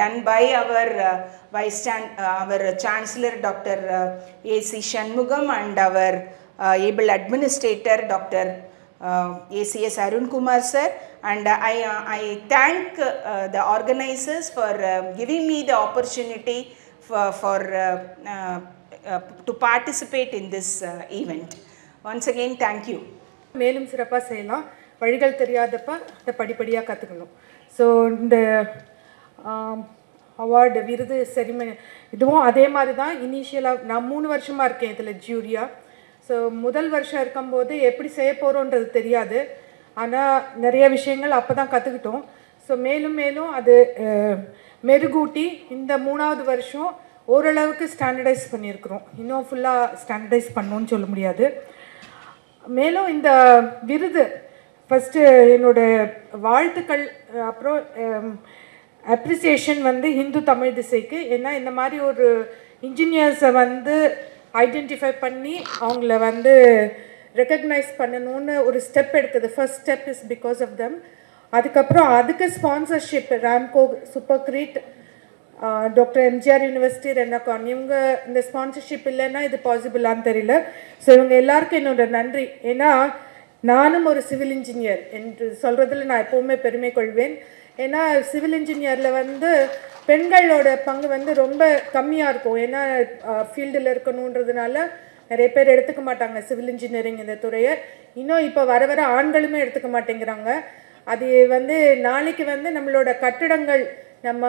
done by our our Chancellor Dr. A.C. Shanmugam, and our able administrator Dr. A.C.S. Arun Kumar sir. And I thank the organizers for giving me the opportunity to participate in this event. Once again, thank you. மேலும் சிறப்பாக செய்யலாம். வழிகள் தெரியாதப்ப அதை படிப்படியாக கற்றுக்கணும். So இந்த award விருது ceremony இதுவும் அதே மாதிரி தான். இனிஷியலாக நான் 3 வருஷமாக இருக்கேன் இதில் ஜூரியாக. ஸோ முதல் வருஷம் இருக்கும்போது எப்படி செய்ய போகிறோன்றது தெரியாது. ஆனால் நிறைய விஷயங்கள் அப்போ தான் கற்றுக்கிட்டோம். ஸோ மேலும் மேலும் அது மெருகூட்டி இந்த 3வது வருஷம் ஓரளவுக்கு ஸ்டாண்டர்டைஸ் பண்ணியிருக்கிறோம். இன்னும் ஃபுல்லாக ஸ்டாண்டர்டைஸ் பண்ணணும்னு சொல்ல முடியாது. மேலும் இந்த விருது ஃபஸ்ட்டு என்னோடய வாழ்த்துக்கள், அப்புறம் அப்ரிசியேஷன் ஹிந்து தமிழ் திசைக்கு. ஏன்னா இந்த மாதிரி ஒரு இன்ஜினியர்ஸை ஐடென்டிஃபை பண்ணி அவங்கள ரெக்கக்னைஸ் பண்ணணும்னு ஒரு ஸ்டெப் எடுத்தது. First step is because of them. அதுக்கப்புறம் அதுக்கு sponsorship Ramco, supercrete, doctor MGR university, ரெண்டாக்கான், இவங்க இந்த ஸ்பான்சர்ஷிப் இல்லைன்னா இது பாசிபிளான்னு தெரியல. ஸோ இவங்க எல்லாருக்கும் என்னோட நன்றி. ஏன்னா நானும் ஒரு சிவில் இன்ஜினியர் என்று சொல்கிறதுல நான் எப்போவுமே பெருமை கொள்வேன். ஏன்னா சிவில் இன்ஜினியரில் பெண்களோட பங்கு ரொம்ப கம்மியாக இருக்கும். ஏன்னா ஃபீல்டில் இருக்கணுன்றதுனால நிறைய பேர் எடுத்துக்க மாட்டாங்க சிவில் இன்ஜினியரிங் இந்த துறையை. இன்னும் இப்போ வர வர ஆண்களுமே எடுத்துக்க மாட்டேங்கிறாங்க. அது நாளைக்கு நம்மளோட கட்டிடங்கள், நம்ம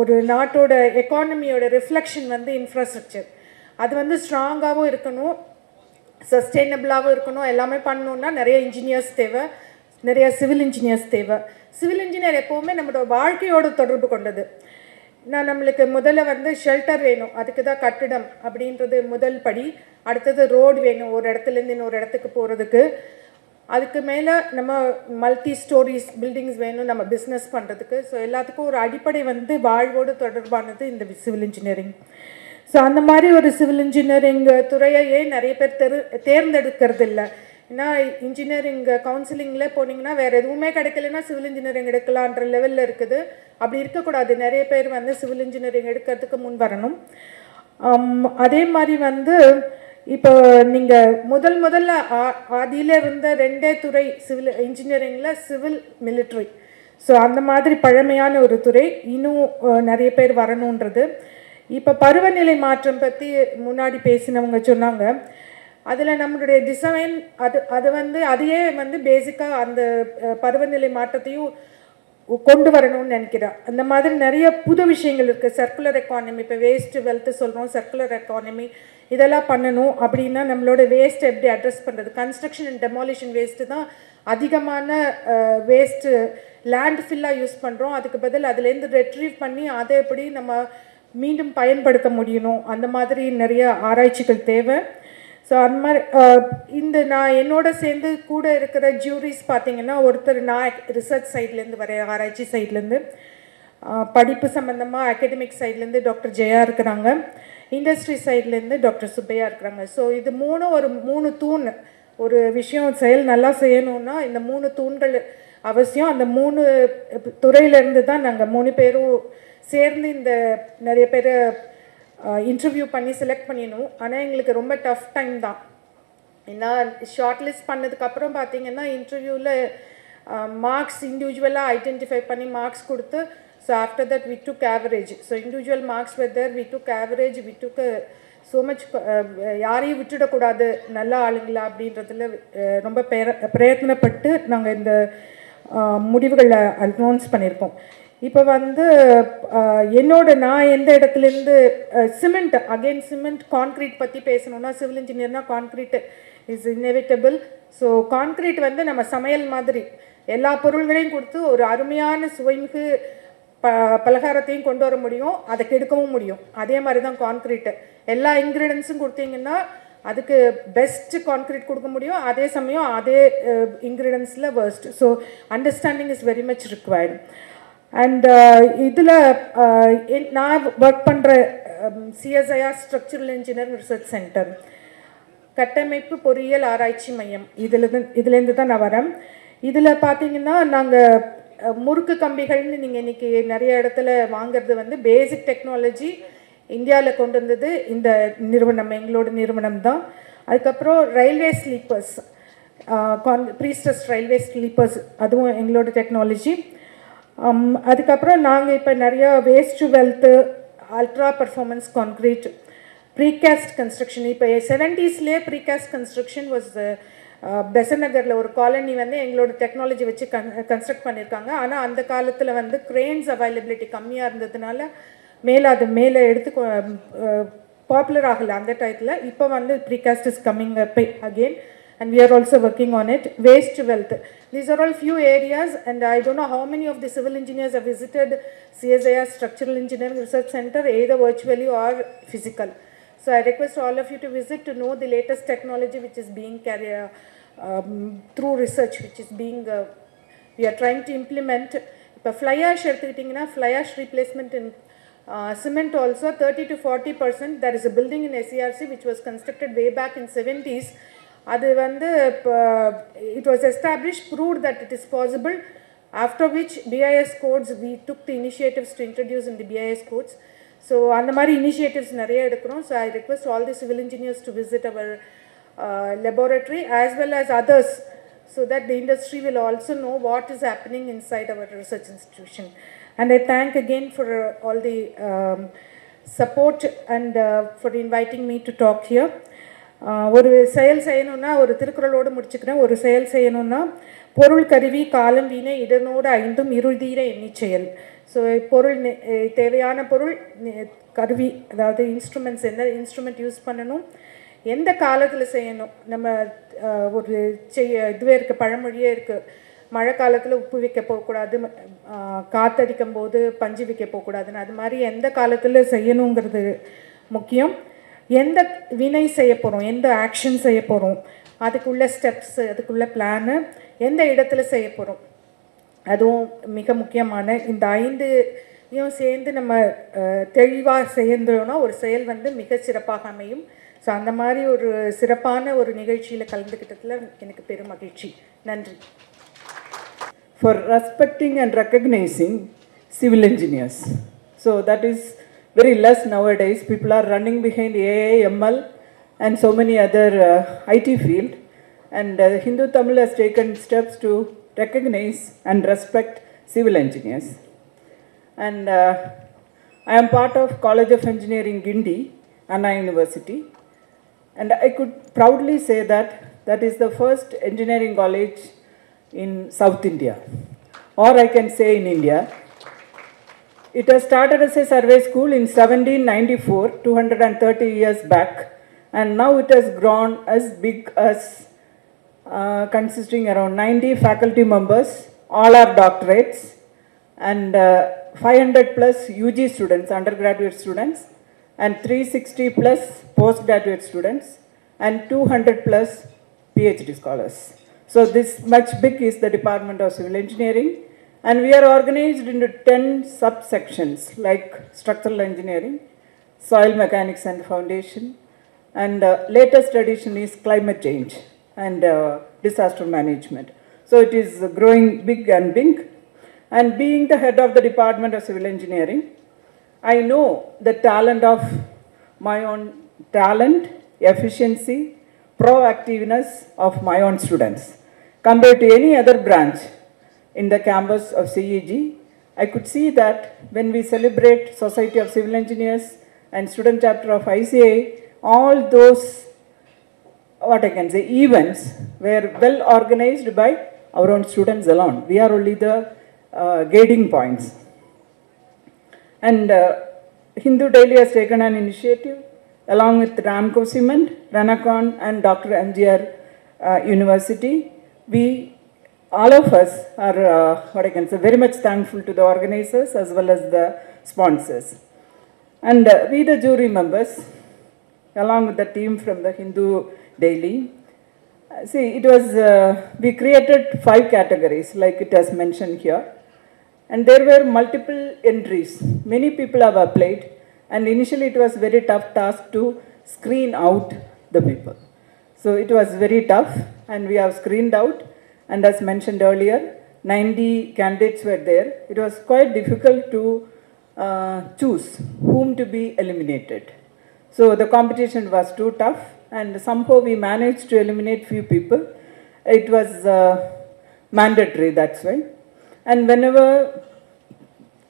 ஒரு நாட்டோட எக்கானமியோட ரிஃப்ளெக்ஷன் இன்ஃப்ராஸ்ட்ரக்சர் அது ஸ்ட்ராங்காகவும் இருக்கணும், சஸ்டெயினபிளாகவும் இருக்கணும். எல்லாமே பண்ணணுன்னா நிறைய இன்ஜினியர்ஸ் தேவை, நிறைய சிவில் இன்ஜினியர்ஸ் தேவை. சிவில் இன்ஜினியர் எப்போவுமே நம்மளோட வாழ்க்கையோடு தொடர்பு கொண்டது. நம்மளுக்கு முதல்ல ஷெல்டர் வேணும், அதுக்கு தான் கட்டிடம் அப்படின்றது முதல் படி. அடுத்தது ரோடு வேணும், ஒரு இடத்துலேருந்து இன்னொரு இடத்துக்கு போகிறதுக்கு. அதுக்கு மேலே நம்ம மல்டி ஸ்டோரிஸ் பில்டிங்ஸ் வேணும் நம்ம பிஸ்னஸ் பண்ணுறதுக்கு. ஸோ எல்லாத்துக்கும் ஒரு அடிப்படை வாழ்வோடு தொடர்பானது இந்த சிவில் இன்ஜினியரிங். ஸோ அந்த மாதிரி ஒரு சிவில் இன்ஜினியரிங் துறையே நிறைய பேர் தேர்ந்தெடுக்கிறது இல்லை. ஏன்னா இன்ஜினியரிங் கவுன்சிலிங்கில் போனீங்கன்னா வேறு எதுவுமே கிடைக்கலன்னா சிவில் இன்ஜினியரிங் எடுக்கலான்ற லெவலில் இருக்குது. அப்படி இருக்கக்கூடாது. நிறைய பேர் வந்து சிவில் இன்ஜினியரிங் எடுக்கிறதுக்கு முன் வரணும். அதே மாதிரி வந்து இப்போ நீங்கள் முதல்ல ஆதியில் இருந்த 2 துறை சிவில் இன்ஜினியரிங்கில் சிவில் மிலிட்ரி. ஸோ அந்த மாதிரி பழமையான ஒரு துறை இன்னும் நிறைய பேர் வரணுன்றது. இப்போ பருவநிலை மாற்றம் பற்றி முன்னாடி பேசினவங்க சொன்னாங்க. அதில் நம்மளுடைய டிசைன் அது வந்து அதையே வந்து பேசிக்காக அந்த பருவநிலை மாற்றத்தையும் கொண்டு வரணும்னு நினைக்கிறேன். அந்த மாதிரி நிறைய புது விஷயங்கள் இருக்குது. சர்க்குலர் எக்கானமி, இப்போ வேஸ்ட்டு வெல்த்து சொல்கிறோம், சர்க்குலர் எக்கானமி இதெல்லாம் பண்ணணும். அப்படின்னா நம்மளோட வேஸ்ட் எப்படி அட்ரஸ் பண்ணுறது? கன்ஸ்ட்ரக்ஷன் அண்ட் டெமாலிஷன் வேஸ்ட்டு தான் அதிகமான வேஸ்ட்டு லேண்ட் ஃபில்லாக யூஸ் பண்ணுறோம். அதுக்கு பதில் அதுலேருந்து ரெட்ரீவ் பண்ணி அதை எப்படி நம்ம மீண்டும் பயன்படுத்த முடியணும், அந்த மாதிரி நிறைய ஆராய்ச்சிகள் தேவை. ஸோ அந்த மாதிரி நான் என்னோட சேர்ந்து கூட இருக்கிற ஜூரிஸ் பார்த்திங்கன்னா, ஒருத்தர் நான் ரிசர்ச் சைட்லேருந்து வரேன், ஆராய்ச்சி சைட்லேருந்து, படிப்பு சம்மந்தமாக அகடமிக் சைட்லேருந்து டாக்டர் ஜெயா இருக்கிறாங்க, இண்டஸ்ட்ரி சைட்லேருந்து டாக்டர் சுப்பையா இருக்கிறாங்க. ஸோ இது ஒரு 3 தூண். ஒரு விஷயம் நல்லா செய்யணுன்னா இந்த 3 தூண்கள் அவசியம். அந்த 3 துறையிலேருந்து தான் நாங்கள் 3 பேரும் சேர்ந்து இந்த நிறைய பேர் இன்டர்வியூ பண்ணி செலக்ட் பண்ணிடணும். ஆனால் எங்களுக்கு ரொம்ப டஃப் டைம் தான். ஏன்னா ஷார்ட் லிஸ்ட் பண்ணதுக்கப்புறம் பார்த்திங்கன்னா இன்டர்வியூவில் மார்க்ஸ் இண்டிவிஜுவலாக ஐடென்டிஃபை பண்ணி மார்க்ஸ் கொடுத்து, so after that we took average. So individual marks whether we took average, we took so much. யாரையும் விட்டுடக்கூடாது நல்ல ஆளுங்களா அப்படின்றதுல ரொம்ப பிரயத்னப்பட்டு நாங்கள் இந்த முடிவுகளை அனௌன்ஸ் பண்ணியிருக்கோம். இப்போ வந்து நான் எந்த இடத்துலேருந்து சிமெண்ட் கான்க்ரீட் பற்றி பேசணுன்னா, சிவில் இன்ஜினியர்னா concrete is inevitable. So concrete வந்து நம்ம சமையல் மாதிரி எல்லா பொருள்களையும் கொடுத்து ஒரு அருமையான சுவைமிகு பலகாரத்தையும் கொண்டு வர முடியும், அதை கெடுக்கவும் முடியும். அதே மாதிரி தான் கான்க்ரீட்டு. எல்லா இன்க்ரீடியன்ஸும் கொடுத்தீங்கன்னா அதுக்கு பெஸ்ட் கான்க்ரீட் கொடுக்க முடியும், அதே சமயம் அதே இன்க்ரீடியன்ஸில் worst. So understanding is very much required. And இதில் நான் ஒர்க் பண்ணுற CSIR structural engineering research centre, கட்டமைப்பு பொறியியல் ஆராய்ச்சி மையம், இதுலேருந்து தான் நான் வரேன். இதில் பார்த்தீங்கன்னா நாங்கள் முறுக்கு கம்பிகள்னு நீங்கள் இன்றைக்கி நிறைய இடத்துல வாங்கிறது வந்து பேசிக் டெக்னாலஜி இந்தியாவில் கொண்டு வந்தது இந்த நிறுவனம், எங்களோட நிறுவனம் தான். அதுக்கப்புறம் railway sleepers, priestess railway sleepers, அதுவும் எங்களோட டெக்னாலஜி. அதுக்கப்புறம் நாங்கள் இப்போ நிறையா waste to wealth, ultra performance concrete, precast construction. இப்போ 70ஸ்லேயே ப்ரீகாஸ்ட் கன்ஸ்ட்ரக்ஷன் வாஸ் பெசன்ட் நகரில் ஒரு காலனி வந்து எங்களோட டெக்னாலஜி வச்சு கன்ஸ்ட்ரக்ட் பண்ணியிருக்காங்க. ஆனால் அந்த காலத்தில் வந்து கிரெயின்ஸ் அவைலபிலிட்டி கம்மியாக இருந்ததுனால மேலே எடுத்து பாப்புலர் ஆகலை அந்த டயத்தில். இப்போ வந்து precast is coming up again and we are also working on it. Waste to wealth, these are all few areas, and I don't know how many of the civil engineers have visited CSIR Structural Engineering Research Center, either virtually or physical. So I request all of you to visit to know the latest technology which is being carried through research, which is being we are trying to implement. If fly ash எடுத்துக்கிட்டிங்கன்னா fly ash replacement in cement also 30 to 40%. There is a building in SERC which was constructed way back in 70s. அது வந்து it was established, proved that it is possible, after which BIS codes, we took the initiatives to introduce in the BIS codes. So அந்த மாதிரி initiatives நிறைய எடுக்கிறோம். So I request all the civil engineers to visit our laboratory as well as others, so that the industry will also know what is happening inside our research institution. And I thank again for all the support and for inviting me to talk here. ஒரு செயல் செய்யணும்னா, ஒரு திருக்குறளோடு முடிச்சுக்கிறேன். ஒரு செயல் செய்யணும்னா பொருள் கருவி காலம் வீணை இடனோடு ஐந்தும் இருதீர எண்ணி செயல். ஸோ பொருள் தேவையான பொருள் கருவி, அதாவது இன்ஸ்ட்ருமெண்ட்ஸ், எந்த இன்ஸ்ட்ருமெண்ட் யூஸ் பண்ணணும், எந்த காலத்தில் செய்யணும். நம்ம ஒரு இதுவே இருக்குது, பழமொழியே இருக்குது, மழை காலத்தில் உப்பு வைக்க போகக்கூடாது, காற்றடிக்கும் போது பஞ்சு வைக்க போகக்கூடாதுன்னு. அது மாதிரி எந்த காலத்தில் செய்யணுங்கிறது முக்கியம். எந்த வினை செய்ய போகிறோம், எந்த ஆக்ஷன் செய்ய போகிறோம், அதுக்குள்ள ஸ்டெப்ஸு, அதுக்குள்ள பிளானு, எந்த இடத்துல செய்ய போகிறோம், அதுவும் மிக முக்கியமான. இந்த 5 சேர்ந்து நம்ம தெளிவாக சேர்ந்தோன்னா ஒரு செயல் வந்து மிக சிறப்பாக அமையும். ஸோ அந்த மாதிரி ஒரு சிறப்பான ஒரு நிகழ்ச்சியில் கலந்துக்கிட்டதில் எனக்கு பெரும் மகிழ்ச்சி. நன்றி. For respecting and recognizing civil engineers. So that is very less nowadays. People are running behind AI, ML and so many other IT field. And Hindu Tamil has taken steps to recognize and respect civil engineers. And I am part of College of Engineering, Gindi, Anna University. And I could proudly say that that is the first engineering college in South India, or I can say in India. It has started as a survey school in 1794, 230 years back, and now it has grown as big as consisting around 90 faculty members, all are doctorates, and 500 plus UG students, undergraduate students, and 360 plus postgraduate students, and 200 plus PhD scholars. So this much big is the Department of Civil Engineering, and we are organized into 10 subsections like structural engineering, soil mechanics and foundation, and latest addition is climate change and disaster management. So it is growing big and big, and being the head of the Department of Civil Engineering, I know the talent of my own talent, efficiency, proactiveness of my own students. Compared to any other branch in the campus of CEG, I could see that when we celebrate Society of Civil Engineers and student chapter of ICA, all those, what I can say, events were well organized by our own students alone. We are only the guiding points. And Hindu Daily has taken an initiative along with Ramco Cement, Ranacon and Dr. MGR University. We, all of us are, what I can say, very much thankful to the organizers as well as the sponsors. And we the jury members, along with the team from the Hindu Daily, see, it was, we created 5 categories like it has mentioned here. And there were multiple entries. Many people have applied, and initially it was very tough task to screen out the people. So it was very tough, and we have screened out, and as mentioned earlier, 90 candidates were there. It was quite difficult to choose whom to be eliminated. So the competition was too tough, and somehow we managed to eliminate few people. It was mandatory, that's why. And whenever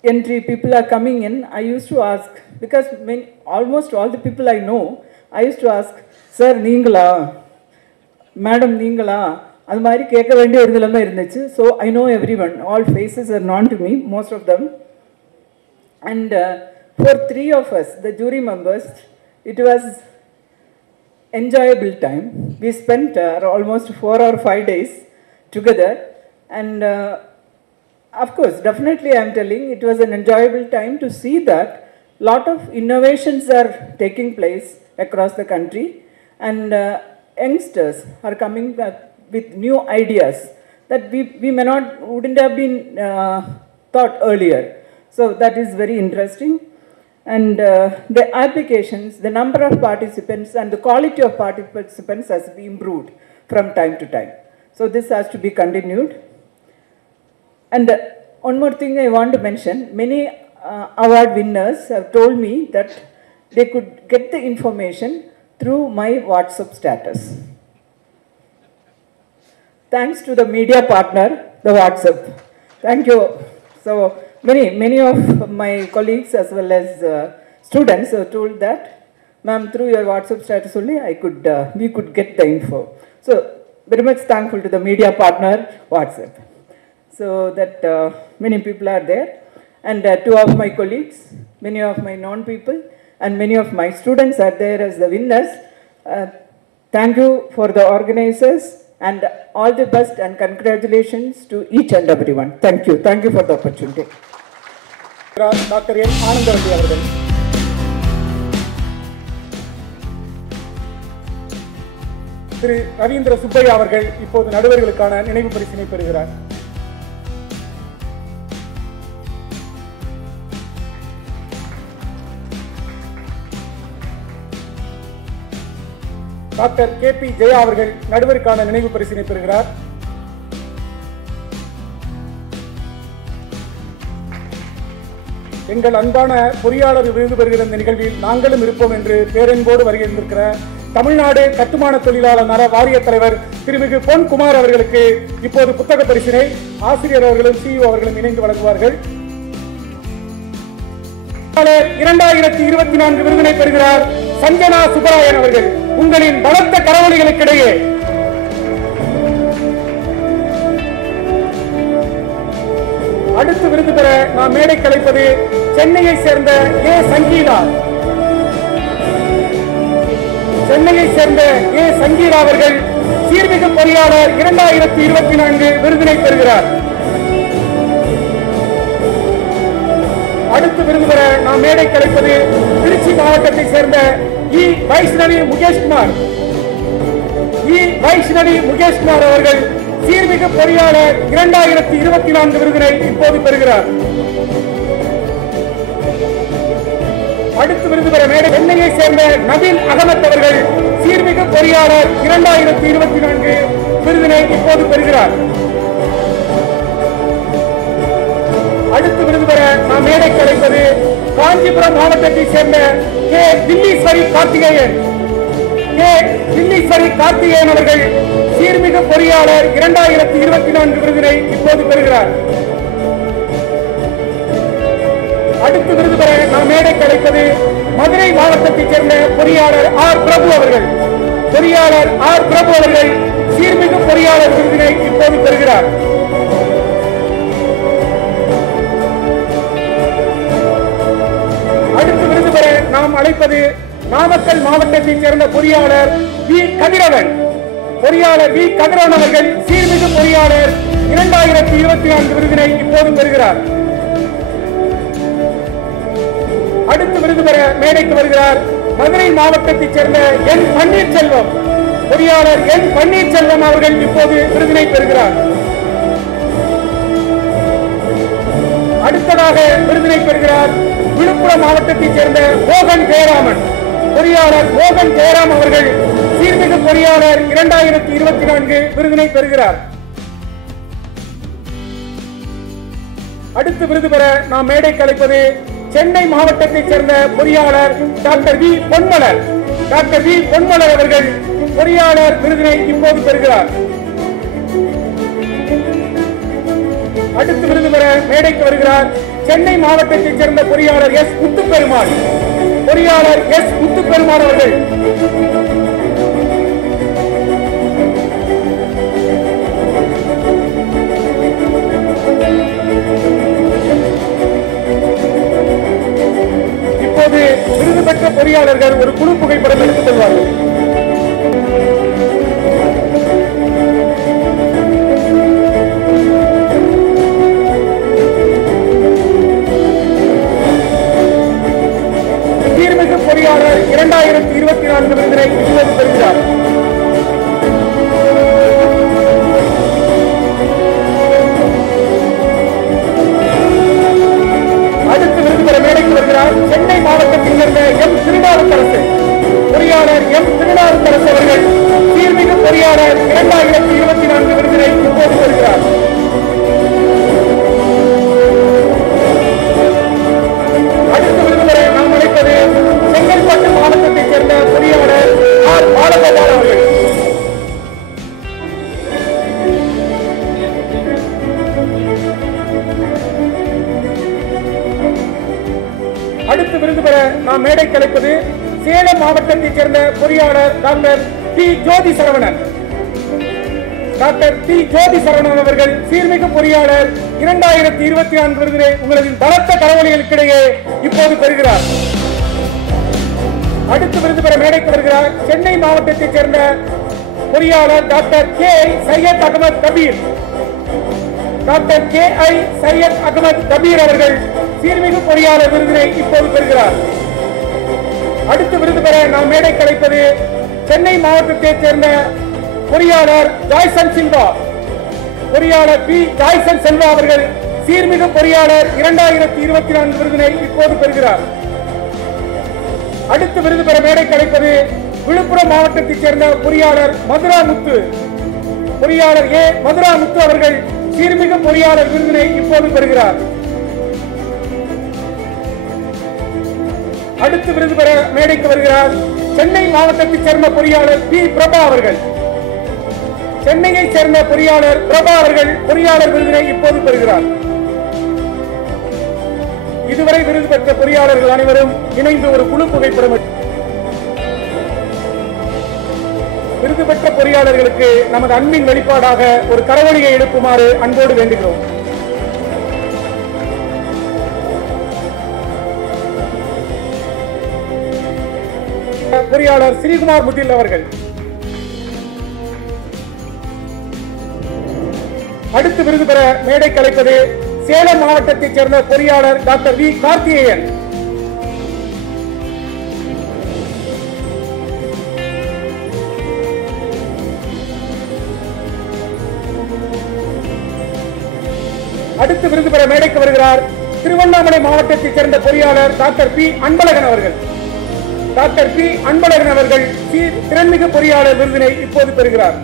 entry people are coming in, I used to ask, because almost all the people I know, I used to ask, sir, நீங்களா madam நீங்களா அது மாதிரி கேட்க வேண்டிய ஒரு நிலைமை இருந்துச்சு. So I know everyone, all faces are known to me, most of them. And for 3 of us, the jury members, it was enjoyable time. We spent almost 4 or 5 days together, and of course, definitely I am telling, it was an enjoyable time to see that lot of innovations are taking place across the country, and youngsters are coming with new ideas that we may not, wouldn't have been thought earlier. So that is very interesting. And the applications, the number of participants and the quality of participants has been improved from time to time. So this has to be continued. And one more thing I want to mention, many award winners have told me that they could get the information through my WhatsApp status. Thanks to the media partner, the WhatsApp. Thank you. So many of my colleagues as well as students have told that, ma'am, through your WhatsApp status only, we could get the info. So very much thankful to the media partner, WhatsApp. So that many people are there, and 2 of my colleagues, many of my known people, and many of my students are there as the winners. Thank you for the organizers, and all the best and congratulations to each and everyone. Thank you for the opportunity. Doctor N Anandavalli அவர்கள். திரு ரவீந்திர சுப்பையா அவர்கள் இப்போது நடுவர்களுக்கான நினைவு பரிசினை பெறுகிறார். Doctor KP Jaya அவர்கள் நடுவருக்கான நினைவு பரிசினை பெறுகிறார். எங்கள் அன்பான பொறியாளர் விருது பெறுகிற இந்த நிகழ்வில் நாங்களும் இருப்போம் என்று பேரன்போடு வருகின்றிருக்கிற தமிழ்நாடு கட்டுமான தொழிலாளர் நல வாரிய தலைவர் திருமிகு பொன்குமார் அவர்களுக்கு இப்போது புத்தக பரிசினை ஆசிரியர் அவர்களும் CEO அவர்களும் இணைந்து வழங்குவார்கள். 2024 விருதினை பெறுகிறார் சஞ்சனா சுப்பராயன் அவர்கள். உங்களின் பலத்த கரவொலிகளுக்கிடையே அடுத்து விருது பெற நாம் மேடை கலைப்பது சென்னையை சேர்ந்த ஏ சங்கீதா. சென்னையை சேர்ந்த ஏ சங்கீதா அவர்கள் சீர்மிகு பொறியாளர் 2024 விருதினை பெறுகிறார். அடுத்து விருது பெற நாம் மேடை கலைப்பது திருச்சி மாவட்டத்தை சேர்ந்த இ வைஷ்ணவி முகேஷ்குமார். அவர்கள் சீர்மிகு பொறியாளர் 2024 விருதினை இப்போது பெறுகிறார். அடுத்து விருது பெற மேடை சென்னையை சேர்ந்த நபீல் அகமத் அவர்கள் சீர்மிகு பொறியாளர் 2024 விருதினை இப்போது பெறுகிறார். அடுத்து விருது பெற நாம் மேடை கலைப்பது காஞ்சிபுரம் மாவட்டத்தை சேர்ந்த கே தில்லீஸ்வரி கார்த்திகேயன் அவர்கள் சீர்மிகு பொறியாளர் 2024 விருதினை இப்போது பெறுகிறார். அடுத்து விருது பெற நாம் மேடை கலைப்பது மதுரை மாவட்டத்தைச் சேர்ந்த பொறியாளர் ஆர் பிரபு அவர்கள் சீர்மிகு பொறியாளர் விருதினை இப்போது பெறுகிறார். அடுத்து விருது பெற நாம் அழைப்பது நாமக்கல் மாவட்டத்தைச் சேர்ந்த பொறியாளர் வி கதிரவன் அவர்கள் சீர்மிகு பொறியாளர் 2024 விருதினை இப்போது பெறுகிறார். அடுத்து விருது பெற மேடைக்கு வருகிறார் மதுரை மாவட்டத்தைச் சேர்ந்த என் பன்னீர்செல்வம். பொறியாளர் என் பன்னீர்செல்வம் அவர்கள் இப்போது விருதினை பெறுகிறார். அடுத்ததாக விருதினை பெறுகிறார் விழுப்புரம் மாவட்டத்தைச் சேர்ந்த மோகன் ஜெயராமன். பொறியாளர் மோகன் ஜெயராம் அவர்கள் சீர்மிகு பொறியாளர் 2024 விருதினை பெறுகிறார். அடுத்து விருது பெற நாம் மேடை கலைப்பது சென்னை மாவட்டத்தைச் சேர்ந்த பொறியாளர் டாக்டர் வி பொன்மலர் அவர்கள் பொறியாளர் விருதினை இப்போது பெறுகிறார். அடுத்து விருது பெற மேடைக்கு வருகிறார் சென்னை மாவட்டத்தைச் சேர்ந்த பொறியாளர் எஸ் முத்துப்பெருமாள் அவர்கள். இப்போது விருது பெற்ற பொறியாளர்கள் ஒரு குழு புகைப்படம் எடுத்துக் கொள்வார்கள். பொறியாளர் 2024 விருதினை இப்போது பெறுகிறார். அடுத்து விருது பெற மேடைக்கு வருகிறார் சென்னை மாவட்டத்தில் சேர்ந்த எம் திருநாவுக்கரசு. பொறியாளர் எம் திருநாவுக்கரசு அவர்கள் சீர்மிகு பொறியாளர் 2024 விருதினை இப்போது பெறுகிறார். அடுத்து விருது பெற நாம் அழைப்பது செங்கல்பட்டு மாவட்டத்தைச் சேர்ந்த பொறியாளர் ஆர் பாலகோபால் அவர்கள். அடுத்து விருது பெற நாம் மேடை கலைப்பது சேலம் மாவட்டத்தைச் சேர்ந்த பொறியாளர் டாக்டர் டி ஜோதி சரவணன் அவர்கள் சீர்மிகு பொறியாளர் 2024 விருதினை உங்களது பலத்த கரவொலிகளுக்கிடையே இப்போது பெறுகிறார். அடுத்து விருது பெற மேடைக்கு வருகிறார் சென்னை மாவட்டத்தைச் சேர்ந்த பொறியாளர் டாக்டர் கே ஐ சையத் அகமது கபீர் அவர்கள் சீர்மிகு பொறியாளர் விருதினை இப்போது பெறுகிறார். அடுத்து விருது பெற நாம் மேடை கலைப்பது சென்னை மாவட்டத்தைச் சேர்ந்த பொறியாளர் ஜாய்சன் சில்வா அவர்கள் சீர்மிகு பொறியாளர் 2024 விருதினை இப்போது பெறுகிறார். அடுத்து விருது பெற மேடை கிடைப்பது விழுப்புரம் மாவட்டத்தைச் சேர்ந்த பொறியாளர் மதுராமுத்து, பொறியாளர் ஏ மதுராமுத்து அவர்கள் சீர்மிகு பொறியாளர் விருதினை இப்போது பெறுகிறார். அடுத்து விருது பெற மேடைக்கு வருகிறார் சென்னை மாவட்டத்தைச் சேர்ந்த பொறியாளர் பி பிரபா அவர்கள். சென்னையை சேர்ந்த பொறியாளர் பிரபா அவர்கள் பொறியாளர் விருதினை இப்போது பெறுகிறார். இதுவரை விருது பெற்ற பொறியாளர்கள் அனைவரும் இணைந்து ஒரு குழு புகைப்படம். விருது பெற்ற பொறியாளர்களுக்கு நமது அன்பின் வெளிப்பாடாக ஒரு கரவொலியை எழுப்புமாறு அன்போடு வேண்டுகிறோம். பொறியாளர் ஸ்ரீகுமார் முட்டில் அவர்கள். அடுத்து விருது பெற மேடை கலைப்பது சேலம் மாவட்டத்தைச் சேர்ந்த பொறியாளர் டாக்டர் வி கார்த்திகேயன். அடுத்து விருது பெற மேடைக்கு வருகிறார் திருவண்ணாமலை மாவட்டத்தைச் சேர்ந்த பொறியாளர் டாக்டர் பி அன்பழகன் அவர்கள். டாக்டர் பி அன்பழகன் அவர்கள் திறன்மிகு பொறியாளர் விருதினை இப்போது பெறுகிறார்.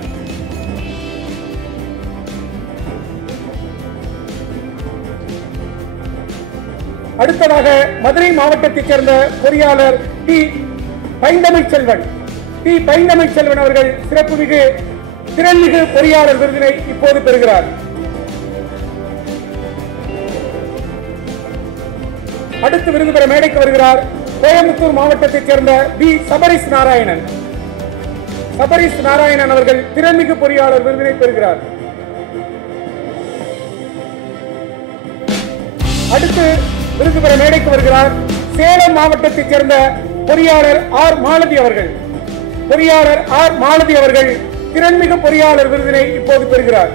அடுத்ததாக மதுரை மாவட்டத்தைச் சேர்ந்த பொறியாளர் டி பைந்தமிழ் செல்வன் அவர்கள் சிறப்புமிகு திறன்மிகு பொறியாளர் விருதினை இப்போது பெறுகிறார். அடுத்து விருது பெற மேடைக்கு வருகிறார் கோயம்புத்தூர் மாவட்டத்தைச் சேர்ந்த பி சபரிஸ் நாராயணன் அவர்கள் திறன்மிகு பொறியாளர் விருதினை பெறுகிறார். அடுத்து விருது பெற மேடைக்கு வருகிறார் சேலம் மாவட்டத்தைச் சேர்ந்த பொறியாளர் ஆர் மாலதி அவர்கள். பொறியாளர் ஆர் மாலதி அவர்கள் திறன்மிகு பொறியாளர் விருதினை இப்போது பெறுகிறார்.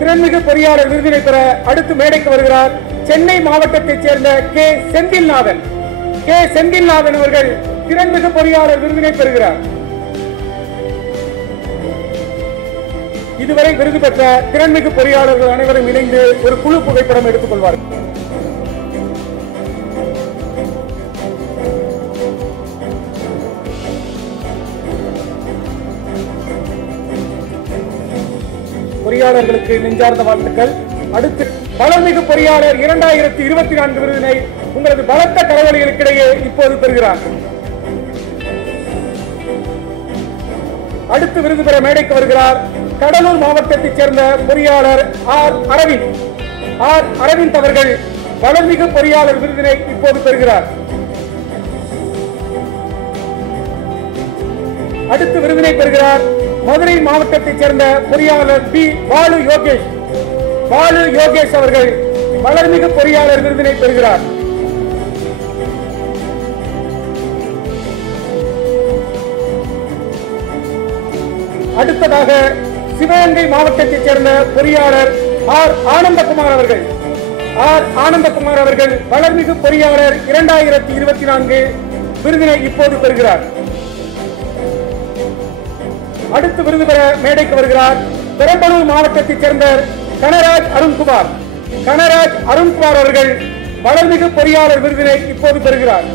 திறன்மிகு பொறியாளர் விருதினை பெற அடுத்து மேடைக்கு வருகிறார் சென்னை மாவட்டத்தைச் சேர்ந்த கே செந்தில்நாதன் அவர்கள் திறன்மிகு பொறியாளர் விருதினை பெறுகிறார். இதுவரை விருது பெற்ற திறன்மிகு பொறியாளர்கள் அனைவரும் இணைந்து ஒரு குழு புகைப்படம் எடுத்துக் கொள்வார்கள். பொறியாளர்களுக்கு நெஞ்சார்ந்த வாழ்த்துக்கள். அடுத்து பலமிகு பொறியாளர் 2024 விருதினை உங்களது பலத்த கரவொலிகளுக்கிடையே இப்போது பெறுகிறார். அடுத்து விருது பெற மேடைக்கு வருகிறார் கடலூர் மாவட்டத்தைச் சேர்ந்த பொறியாளர் ஆர் அரவிந்த் அவர்கள் வளர்மிகு பொறியாளர் விருதினை இப்போது பெறுகிறார். அடுத்து விருதினை பெறுகிறார் மதுரை மாவட்டத்தைச் சேர்ந்த பொறியாளர் பி பாலு யோகேஷ் அவர்கள் வளர்மிகு பொறியாளர் விருதினை பெறுகிறார். அடுத்ததாக சிவகங்கை மாவட்டத்தைச் சேர்ந்த பொறியாளர் ஆர் ஆனந்தகுமார் அவர்கள் வளர்மிகு பொறியாளர் 2024 விருதினை இப்போது பெறுகிறார். அடுத்து விருது பெற மேடைக்கு வருகிறார் பெரம்பலூர் மாவட்டத்தைச் சேர்ந்த கனராஜ் அருண்குமார் அவர்கள் வளர்மிகு பொறியாளர் விருதினை இப்போது பெறுகிறார்.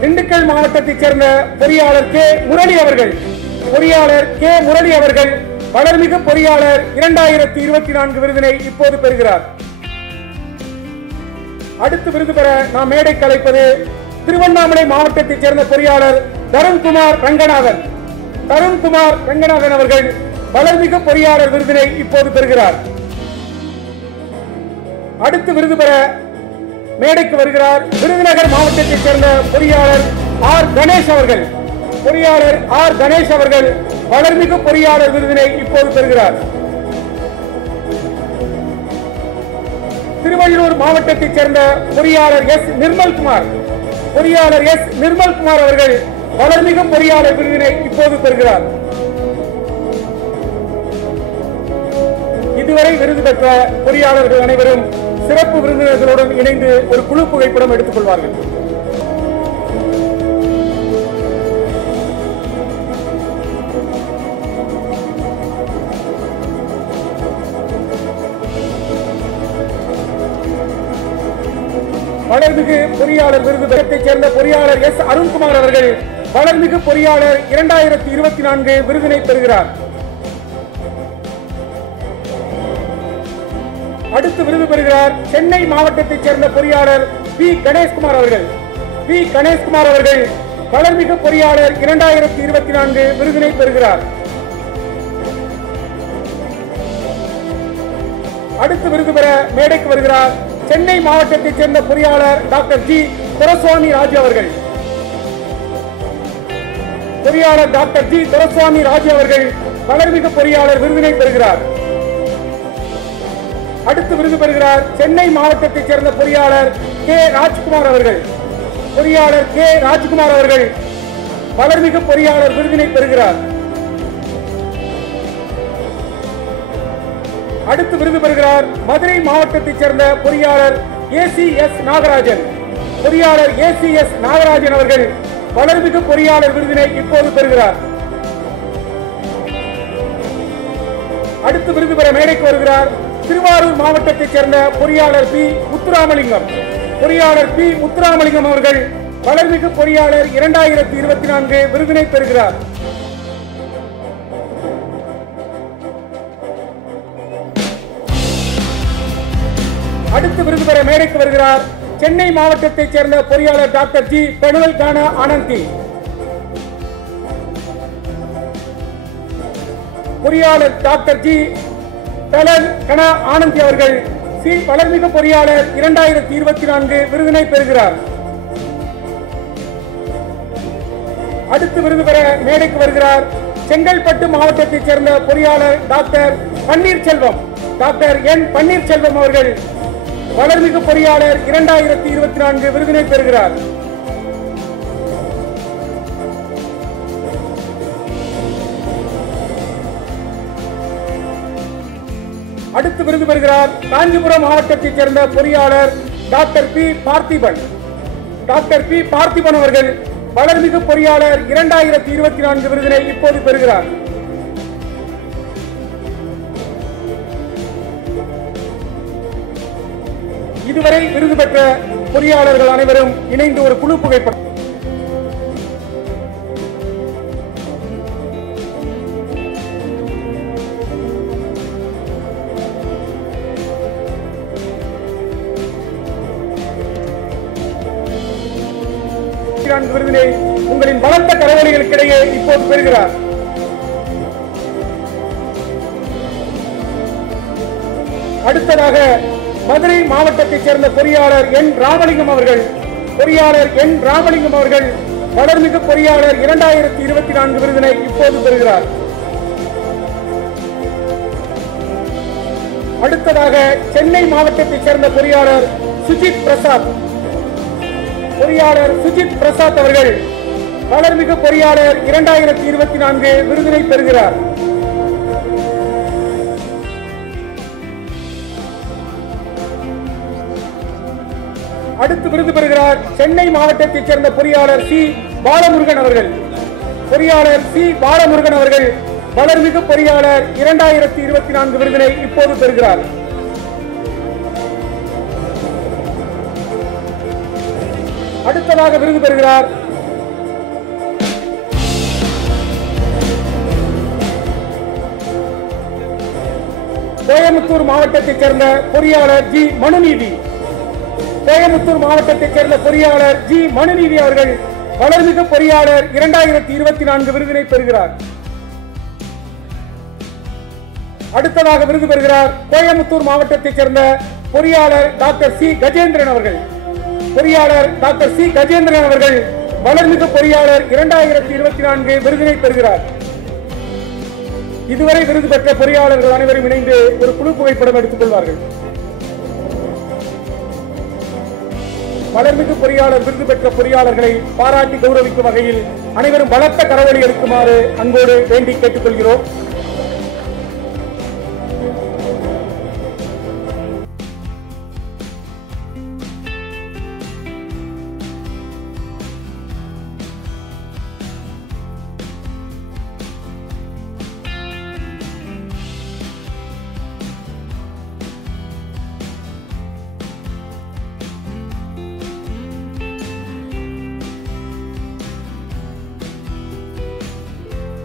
திண்டுக்கல் மாவட்டத்தைச் சேர்ந்த பொறியாளர் கே முரளி அவர்கள் வளர்மிகு பொறியாளர் 2024 விருதினை இப்போது பெறுகிறார். அடுத்து விருது பெற நாம் மேடைக்கு அழைப்பது திருவண்ணாமலை மாவட்டத்தைச் சேர்ந்த பொறியாளர் தருண்குமார் ரங்கநாதன் அவர்கள் வளர்மிகு பொறியாளர் விருதினை இப்போது பெறுகிறார். அடுத்து விருது பெற மேடைக்கு வருகிறார் விருதுநகர் மாவட்டத்தைச் சேர்ந்த பொறியாளர் ஆர் கணேஷ் அவர்கள் வளர்மிகு பொறியாளர் விருதினை இப்போது பெறுகிறார். திருவள்ளூர் மாவட்டத்தைச் சேர்ந்த பொறியாளர் எஸ் நிர்மல்குமார் அவர்கள் வளர்மிகு பொறியாளர் விருதினை இப்போது பெறுகிறார். இதுவரை விருது பெற்ற பொறியாளர்கள் அனைவரும் சிறப்பு விருந்தினர்களுடன் இணைந்து ஒரு குழு புகைப்படம் எடுத்துக் கொள்வார்கள். வளர்மிகு பொறியாளர் விருது பெறத்தைச் சேர்ந்த பொறியாளர் எஸ் அருண்குமார் அவர்கள் வளர்மிகு பொறியாளர் 2024 விருதினை பெறுகிறார். அடுத்து விருது பெறுகிறார் சென்னை மாவட்டத்தைச் சேர்ந்த பொறியாளர் பி கணேஷ்குமார் அவர்கள். பி கணேஷ்குமார் அவர்கள் வளர்மிகு பொறியாளர் 2024 விருதினை பெறுகிறார். அடுத்து விருது பெற மேடைக்கு வருகிறார் சென்னை மாவட்டத்தைச் சேர்ந்த பொறியாளர் டாக்டர் ஜி துரசுவாமி ராஜு அவர்கள். பொறியாளர் டாக்டர் ஜி துரசுவாமி ராஜு அவர்கள் வளர்மிகு பொறியாளர் விருதினை பெறுகிறார். அடுத்து விருது பெறுகிறார் சென்னை மாவட்டத்தைச் சேர்ந்த பொறியாளர் கே ராஜ்குமார் அவர்கள். பொறியாளர் கே ராஜ்குமார் அவர்கள் வளர்மிகு பொறியாளர் விருதினை பெறுகிறார். அடுத்து விருது பெறுகிறார் மதுரை மாவட்டத்தைச் சேர்ந்த பொறியாளர் ஏசிஎஸ் நாகராஜன். பொறியாளர் ஏசிஎஸ் நாகராஜன் அவர்கள் வளர்மிகு பொறியாளர் விருதினை இப்போது பெறுகிறார். அடுத்து விருது பெற மேடைக்கு வருகிறார் திருவாரூர் மாவட்டத்தைச் சேர்ந்த பொறியாளர் பி முத்துராமலிங்கம். பொறியாளர் பி முத்துராமலிங்கம் அவர்கள் வளர்மிகு பொறியாளர் 2024 விருதினை பெறுகிறார். அடுத்து விருது பெற மேடைக்கு வருகிறார் சென்னை மாவட்டத்தைச் சேர்ந்த பொறியாளர் டாக்டர் ஜி பெனுவல் கானா ஆனந்தி. பொறியாளர் டாக்டர் ஜி பெனுவல் கானா ஆனந்தி அவர்கள் வளர்மிகு பொறியாளர் 2024 விருதினை பெறுகிறார். அடுத்து விருது பெற மேடைக்கு வருகிறார் செங்கல்பட்டு மாவட்டத்தைச் சேர்ந்த பொறியாளர் டாக்டர் பன்னீர்செல்வம். டாக்டர் என் பன்னீர்செல்வம் அவர்கள் வளர்மிகு பொறியாளர் 2024 விருதினை பெறுகிறார். அடுத்து விருது பெறுகிறார் காஞ்சிபுரம் மாவட்டத்தைச் சேர்ந்த பொறியாளர் doctor P Parthiban. Doctor P Parthiban அவர்கள் வளர்மிகு பொறியாளர் 2024 விருதினை இப்போது பெறுகிறார். இதுவரை விருது பெற்ற பொறியாளர்கள் அனைவரும் இணைந்து ஒரு குழு புகைப்படம். விருதினை உங்களின் பலத்த கரவொலிகளுக்கிடையே இப்போது பெறுகிறார். அடுத்ததாக மதுரை மாவட்டத்தைச் சேர்ந்த பொறியாளர் என் ராமலிங்கம் அவர்கள். பொறியாளர் என் ராமலிங்கம் அவர்கள் வளர்மிகு பொறியாளர் 2024 விருதினை இப்போது பெறுகிறார். அடுத்ததாக சென்னை மாவட்டத்தைச் சேர்ந்த பொறியாளர் சுஜித் பிரசாத். பொறியாளர் சுஜித் பிரசாத் அவர்கள் வளர்மிகு பொறியாளர் 2024 விருதினை பெறுகிறார். அடுத்து விருது பெறுகிறார் சென்னை மாவட்டத்தைச் சேர்ந்த பொறியாளர் சி பாலமுருகன் அவர்கள். பொறியாளர் சி பாலமுருகன் அவர்கள் வளர்மிகு பொறியாளர் 2024 விருதினை இப்போது பெறுகிறார். அடுத்ததாக விருது பெறுகிறார் கோயம்புத்தூர் மாவட்டத்தைச் சேர்ந்த பொறியாளர் ஜி மனுநீதி. கோயம்புத்தூர் மாவட்டத்தைச் சேர்ந்த பொறியாளர் ஜி மனுநீதி அவர்கள் வளர்மிகு பொறியாளர் 2024 விருதினை பெறுகிறார். அடுத்ததாக விருது பெறுகிறார் கோயம்புத்தூர் மாவட்டத்தைச் சேர்ந்த பொறியாளர் டாக்டர் சி கஜேந்திரன் அவர்கள். பொறியாளர் டாக்டர் சி கஜேந்திரன் அவர்கள் வளர்மிகு பொறியாளர் 2024 விருதினை பெறுகிறார். இதுவரை விருது பெற்ற பொறியாளர்கள் அனைவரும் இணைந்து ஒரு குழு புகைப்படம் எடுத்துக் கொள்வார்கள். வளர்மிகு பொறியாளர் விருது பெற்ற பொறியாளர்களை பாராட்டி கௌரவிக்கும் வகையில் அனைவரும் பலத்த கரவொலி எடுக்குமாறு அன்போடு வேண்டி கேட்டுக்கொள்கிறோம்.